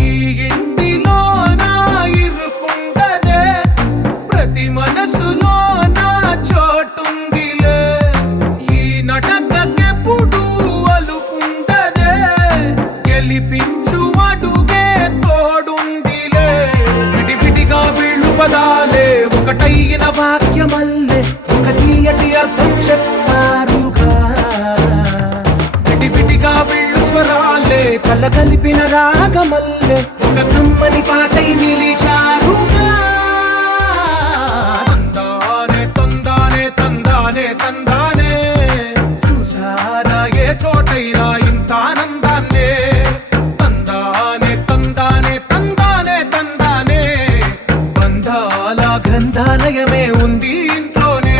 ఈ ఇంటిలో నా ఇరుకుండదే ప్రతి మనసులో నా చోటుందిలే ఈ నటకెప్పుడు అలుకుండదే గెలిపించు అడుగే తోడుందిలే విడివిడిగా వీళ్ళు పదాలే ఒకటైన వాక్యమల్లే ఒక తీయటి అర్థం చెప్పారుగా విడివిడిగా వీళ్ళు స్వరాలే కల కలిపిన రాగమల్లే ఒక కమ్మని పాటై నిలిచారుగా తందానే తందానే తందానే తందానే చూసారా ఏ చోటైనా ఇంత ఆనందాన్నే తందానే తందానే తందానే తందానే బంధాల గ్రంథాలయమే ఉంది ఇంట్లోనే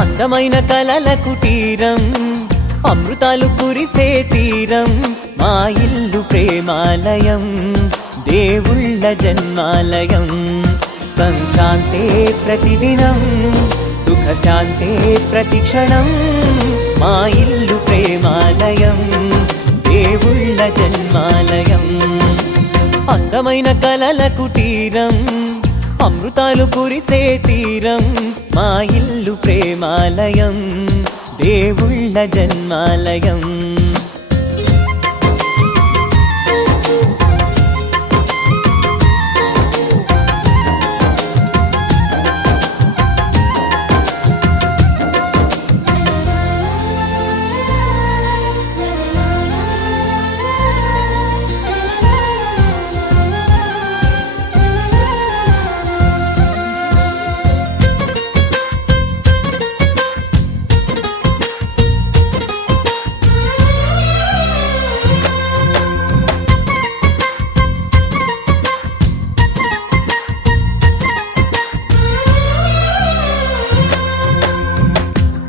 అందమైన కలల కుటీరం అమృతాలు కురిసే తీరం మా ఇల్లు ప్రేమాలయం దేవుళ్ళ జన్మాలయం సంక్రాంతే ప్రతిదినం సుఖశాంతే ప్రతిక్షణం మా ఇల్లు ప్రేమాలయం దేవుళ్ళ జన్మాలయం అందమైన కలల కుటీరం అమృతాలు కురిసే తీరం మా ఇల్లు ప్రేమాలయం దేవుళ్ళ జన్మాలయం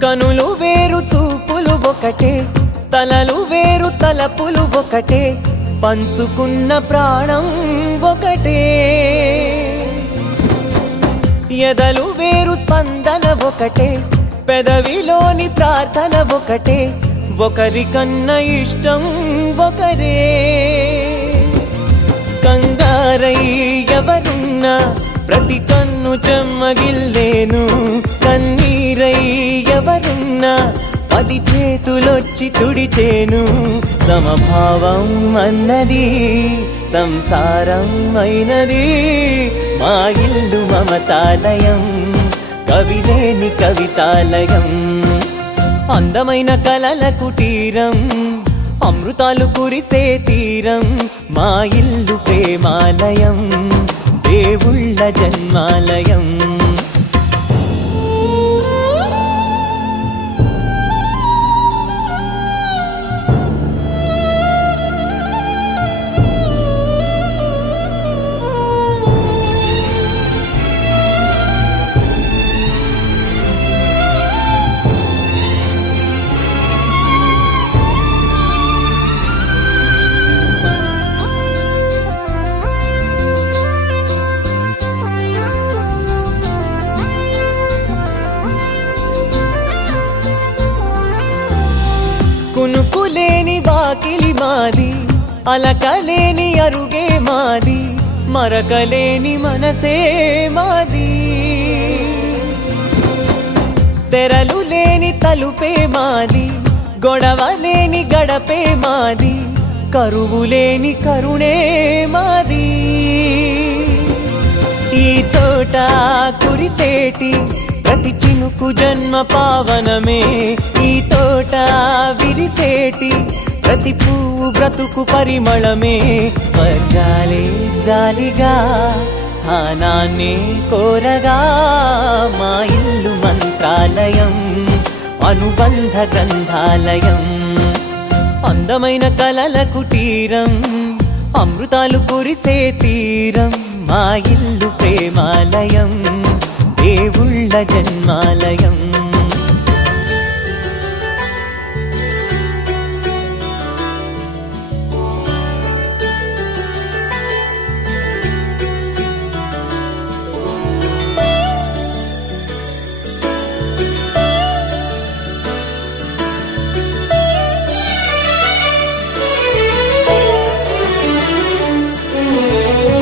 కనులు వేరు చూపులు ఒకటే తలలు వేరు తలపులు ఒకటే, పంచుకున్న ప్రాణం ఒకటే. ఎదలు వేరు స్పందన ఒకటే, పెదవిలోని ప్రార్థన ఒకటే, ఒకరికన్నా ఇష్టం ఒకరే. కంగారై ఎవరున్నా ప్రతి కన్ను చెమ్మగిల్లేను, కన్నీరై ఎవరున్నా 10 చేతులొచ్చి తుడిచేను. సమభావం అన్నది సంసారం అయినది, మా ఇల్లు మమతాలయం, కవిలేని కవితాలయం. అందమైన కలల కుటీరం, అమృతాలు కురిసే తీరం, మా ఇల్లు ప్రేమాలయం, దేవుళ్ళ జన్మాలయం. కునుకులేని వాకిలి మాది, అలకలేని అరుగే మాది, మరకలేని మనసే మాది. తెరలు లేని తలుపే మాది, గొడవ లేని గడపే మాది, కరువు లేని కరుణే మాది. ఈ చోట కురిసేటి ప్రతి చినుకు జన్మ పావనమే, ఈ తోట విరిసేటి ప్రతి పువ్వు బ్రతుకు పరిమళమే. స్వర్గాలే జాలిగా స్థానాన్ని కోరగా, మా ఇల్లు మంత్రాలయం, అనుబంధ గ్రంథాలయం. అందమైన కలల కుటీరం, అమృతాలు కురిసే తీరం, మా ఇల్లు ప్రేమాలయం, దేవుళ్ళ జన్మాలయం.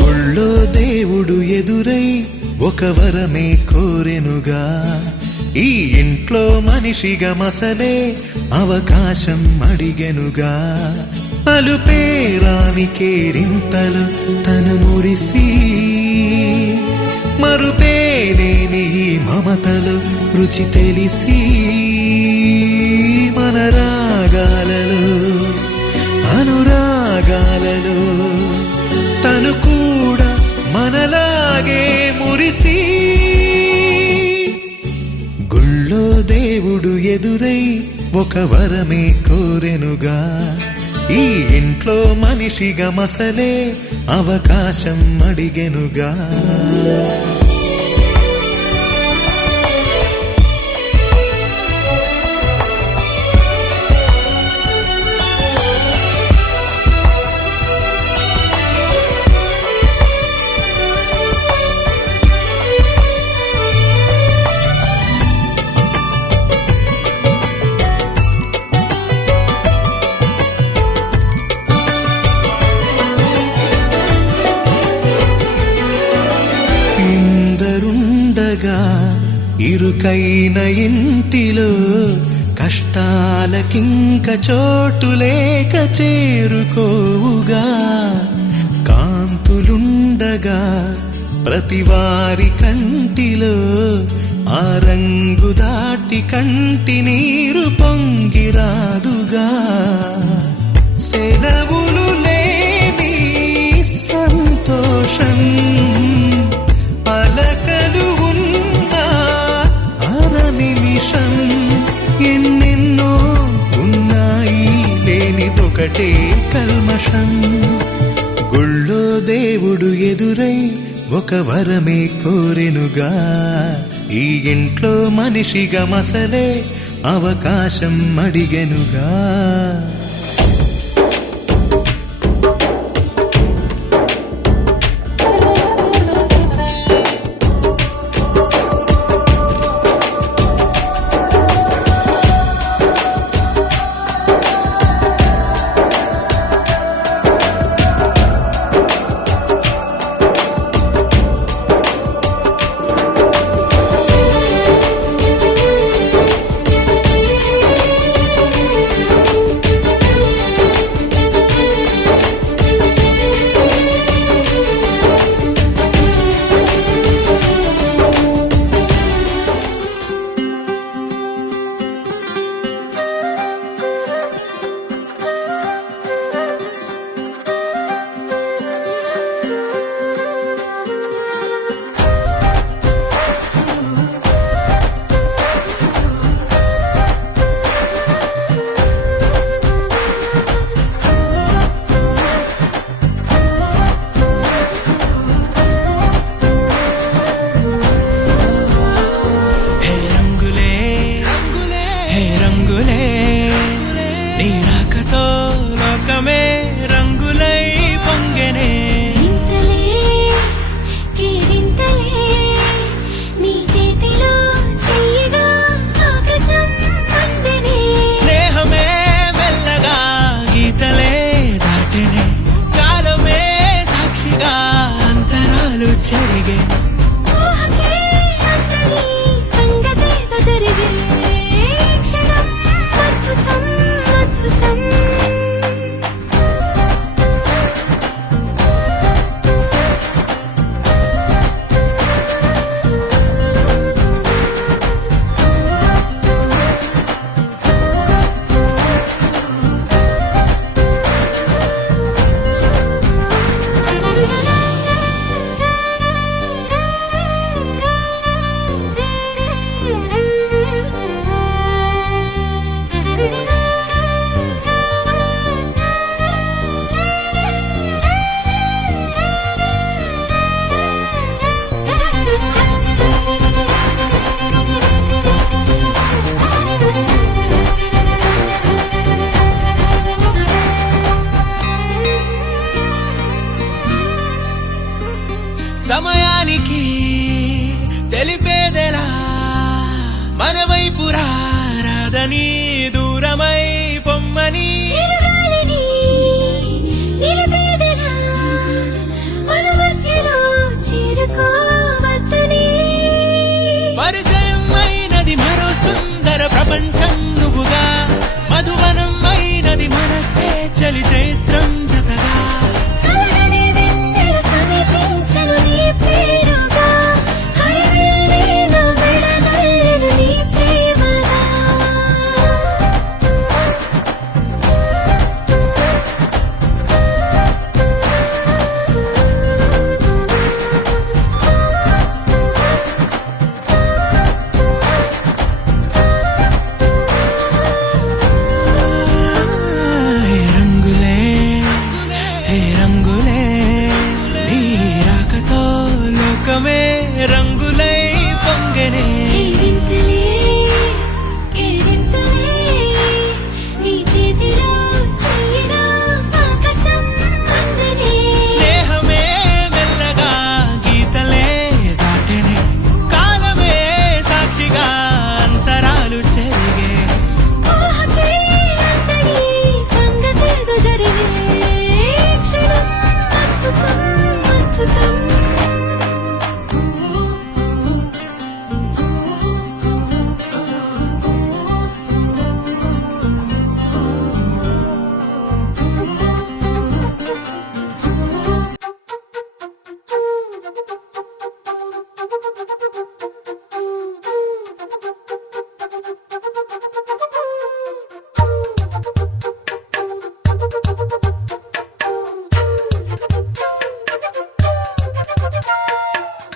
గుళ్ళో దేవుడు ఎదురై ఒక వరమే కోరెనుగా, ఈ ఇంట్లో మనిషిగా మసలే అవకాశం అడిగెనుగా. అలుపేరాని కేరింతలు తను మురిసి, మరుపేలేని ఈ మమతలు రుచి తెలిసి, మన రాగాలలో అనురాగాలలో తను కూడా మనలాగే మురిసి. గుళ్ళో దేవుడు ఎదురై ఒక వరమే కోరెనుగా, ఈ ఇంట్లో మనిషిగా మసలే అవకాశం అడిగెనుగా. ఇరుకైన ఇంటిలో కష్టాలకింక చోటు లేక చేరుకోవుగా. కాంతులుండగా ప్రతివారి కంటిలో ఆ రంగు దాటి కంటి నీరు పొంగిరాదుగా. సెలవులు లేని సంతోషం పలకలు ఉన్నా అర నిమిషం, ఎన్నెన్నో ఉన్నాయి లేనిదొకటే కల్మషం. గుళ్ళో దేవుడు ఎదురై ఒక వరమే కోరెనుగా, ఈ ఇంట్లో మనిషిగా మసలే అవకాశం అడిగెనుగా.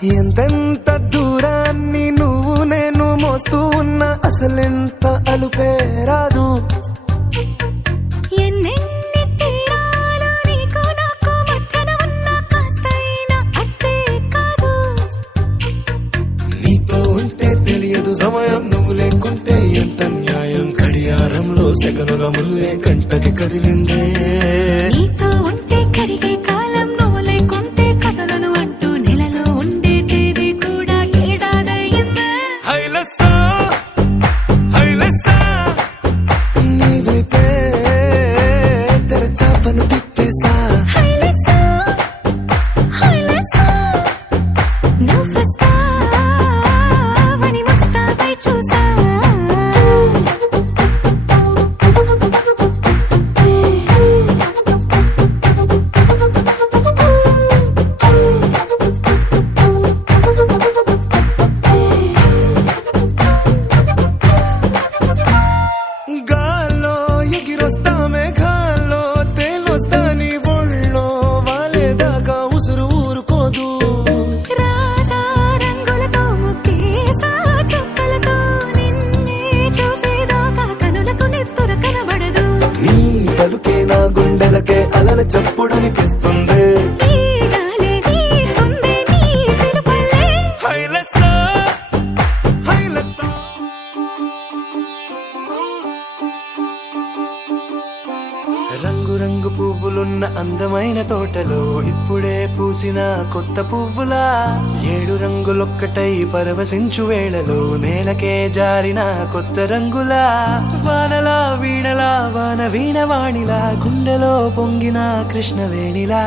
ఎంతెంత దూరాన్ని నువ్వు నేను మోస్తూ ఉన్నా అసలెంత అలుపే రాదు. ఎన్నెన్ని తీరాలు నీకు నాకు మధ్యన ఉన్న కాస్తైనా అట్టే కాదు. నీతో ఉంటే తెలియదు సమయం, నువ్వు లేకుంటే ఎంత న్యాయం. గడియారంలో సెకనుల ముల్లే గంటకి కదిలిందే. నీతో ఉంటే కరిగే కాలం, నువ్వు లేకుంటే కథలను అంటూ నెలలో ఉండే తేదీ కూడా ఏడాదయ్యిందే. హైలెస్సా హైలెస్సా నీ వైపే తెరచాపను తిప్పేసా. హైలెస్సా, హైలెస్సా, నువ్వు వస్తావని ముస్తాబై చూసా. గాల్లో ఎగిరొస్తా మేఘాల్లో తేలొస్తా నీ ఒళ్ళో వాలేదాకా ఉసురు ఊరుకోదు. రాజా రంగులతో ముక్కేసా చుక్కలతో నిన్నే చూసేదాకా కనులకు నెత్తుర కనబడదు. నీ పలుకే నా గుండెలకే అలల చప్పుడనిపిస్తుంది. ఈ గాలే వీస్తుంది నీ పిలుపుల్లే. హైలెస్సా హైలెస్సా రంగు రంగు పువ్వులున్న అందమైన తోటలో ఇప్పుడే పూసిన కొత్త పువ్వులా. 7 రంగులొక్కటై పరవశించు వేళలో నేలకే జారిన కొత్త రంగులా. వానలా వీణలా వాన వీణవాణిలా గుండెలో పొంగిన కృష్ణవేణిలా.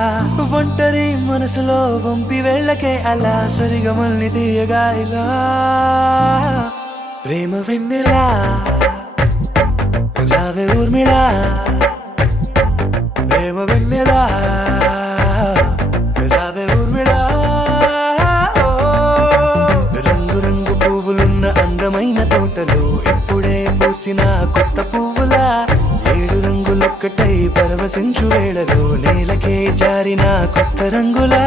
ఒంటరి మనసులో వంపి వెళ్ళకే అలా సరిగమల్ని తీయగా ఇలా. ప్రేమ వెన్నెలా రావే ఊర్మిళా. ప్రేమ వెన్నెలా రావే ఊర్మిళా. రంగు రంగు పువ్వులున్న అందమైన తోటలో ఇప్పుడే పూసిన కొత్త పువ్వులా. 7 రంగులొక్కటై పరవశించు వేళలో నేలకే జారిన కొత్త రంగులా.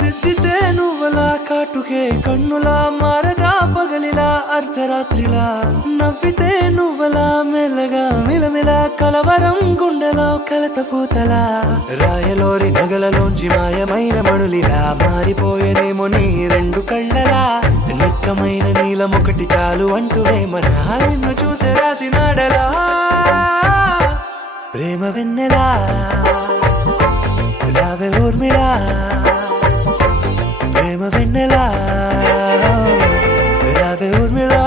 దిద్దితే నువ్వలా కాటుకే కన్నులా మారదా పగలిలా అర్ధరాత్రిలా. నవ్వితే నువ్వలా మెల్లగా మిలమిలా కలవరం గుండెలో కలత పూతలా. రాయలోరి నగలలోంచి మాయమైన మణులిలా మారిపోయేనేమో నీ 2 కళ్ళలా. నిక్కమైన నీలమొకటి చాలు అంటూ వేమనా నిన్ను చూసే రాసినాడలా. ప్రేమ వెన్నెలా రావే ఊర్మిళా. ప్రేమ వెన్నెలా రావే ఊర్మిళా.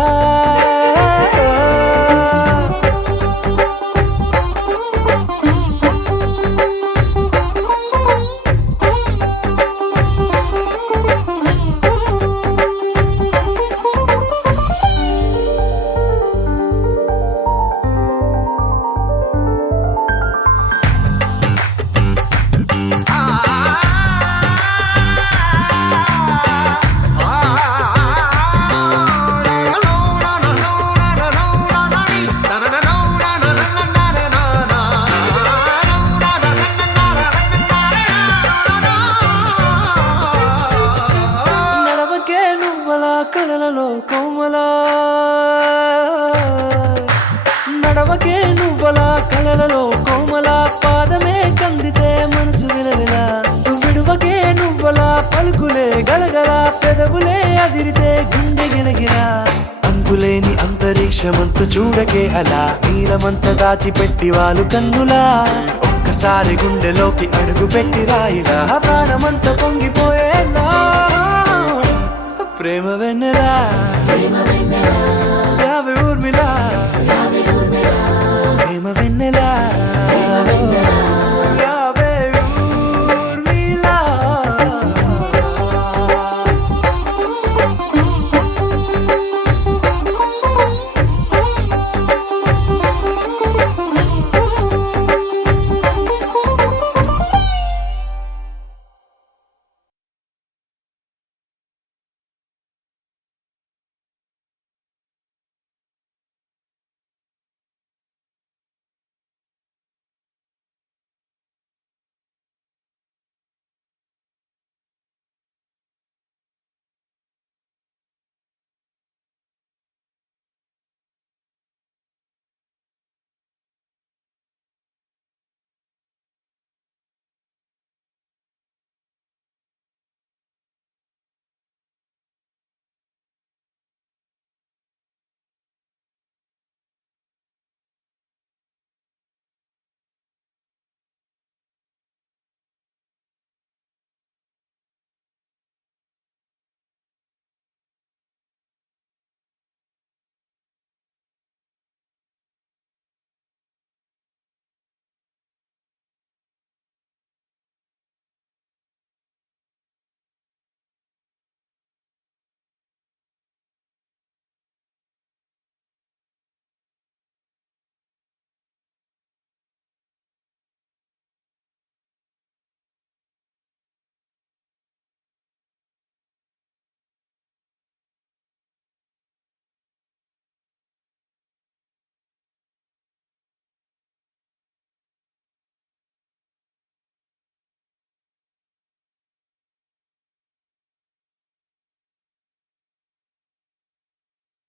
నడవకే నువ్వలా కలలలో కోమలా. నడవకే నువ్వలా కలలలో కోమలా. పాదమే కందితే మనసు విలవిలా. విడువకే నువ్వలా పలుకులే గలగల. పెదవులే అదిరితే గుండె గిలగిలా. అంతులేని అంతరిక్షమంత చూడకే అలా. నీలమంత దాచిపెట్టి వాళ్ళు కన్నులా. ఒక్కసారి గుండెలోకి అడుగు పెట్టి రాయిలా. ప్రాణమంత పొంగిపోయేలా. ప్రేమ వెన్నెలా రావే ఊర్మిళా. ప్రేమ వెన్నెలా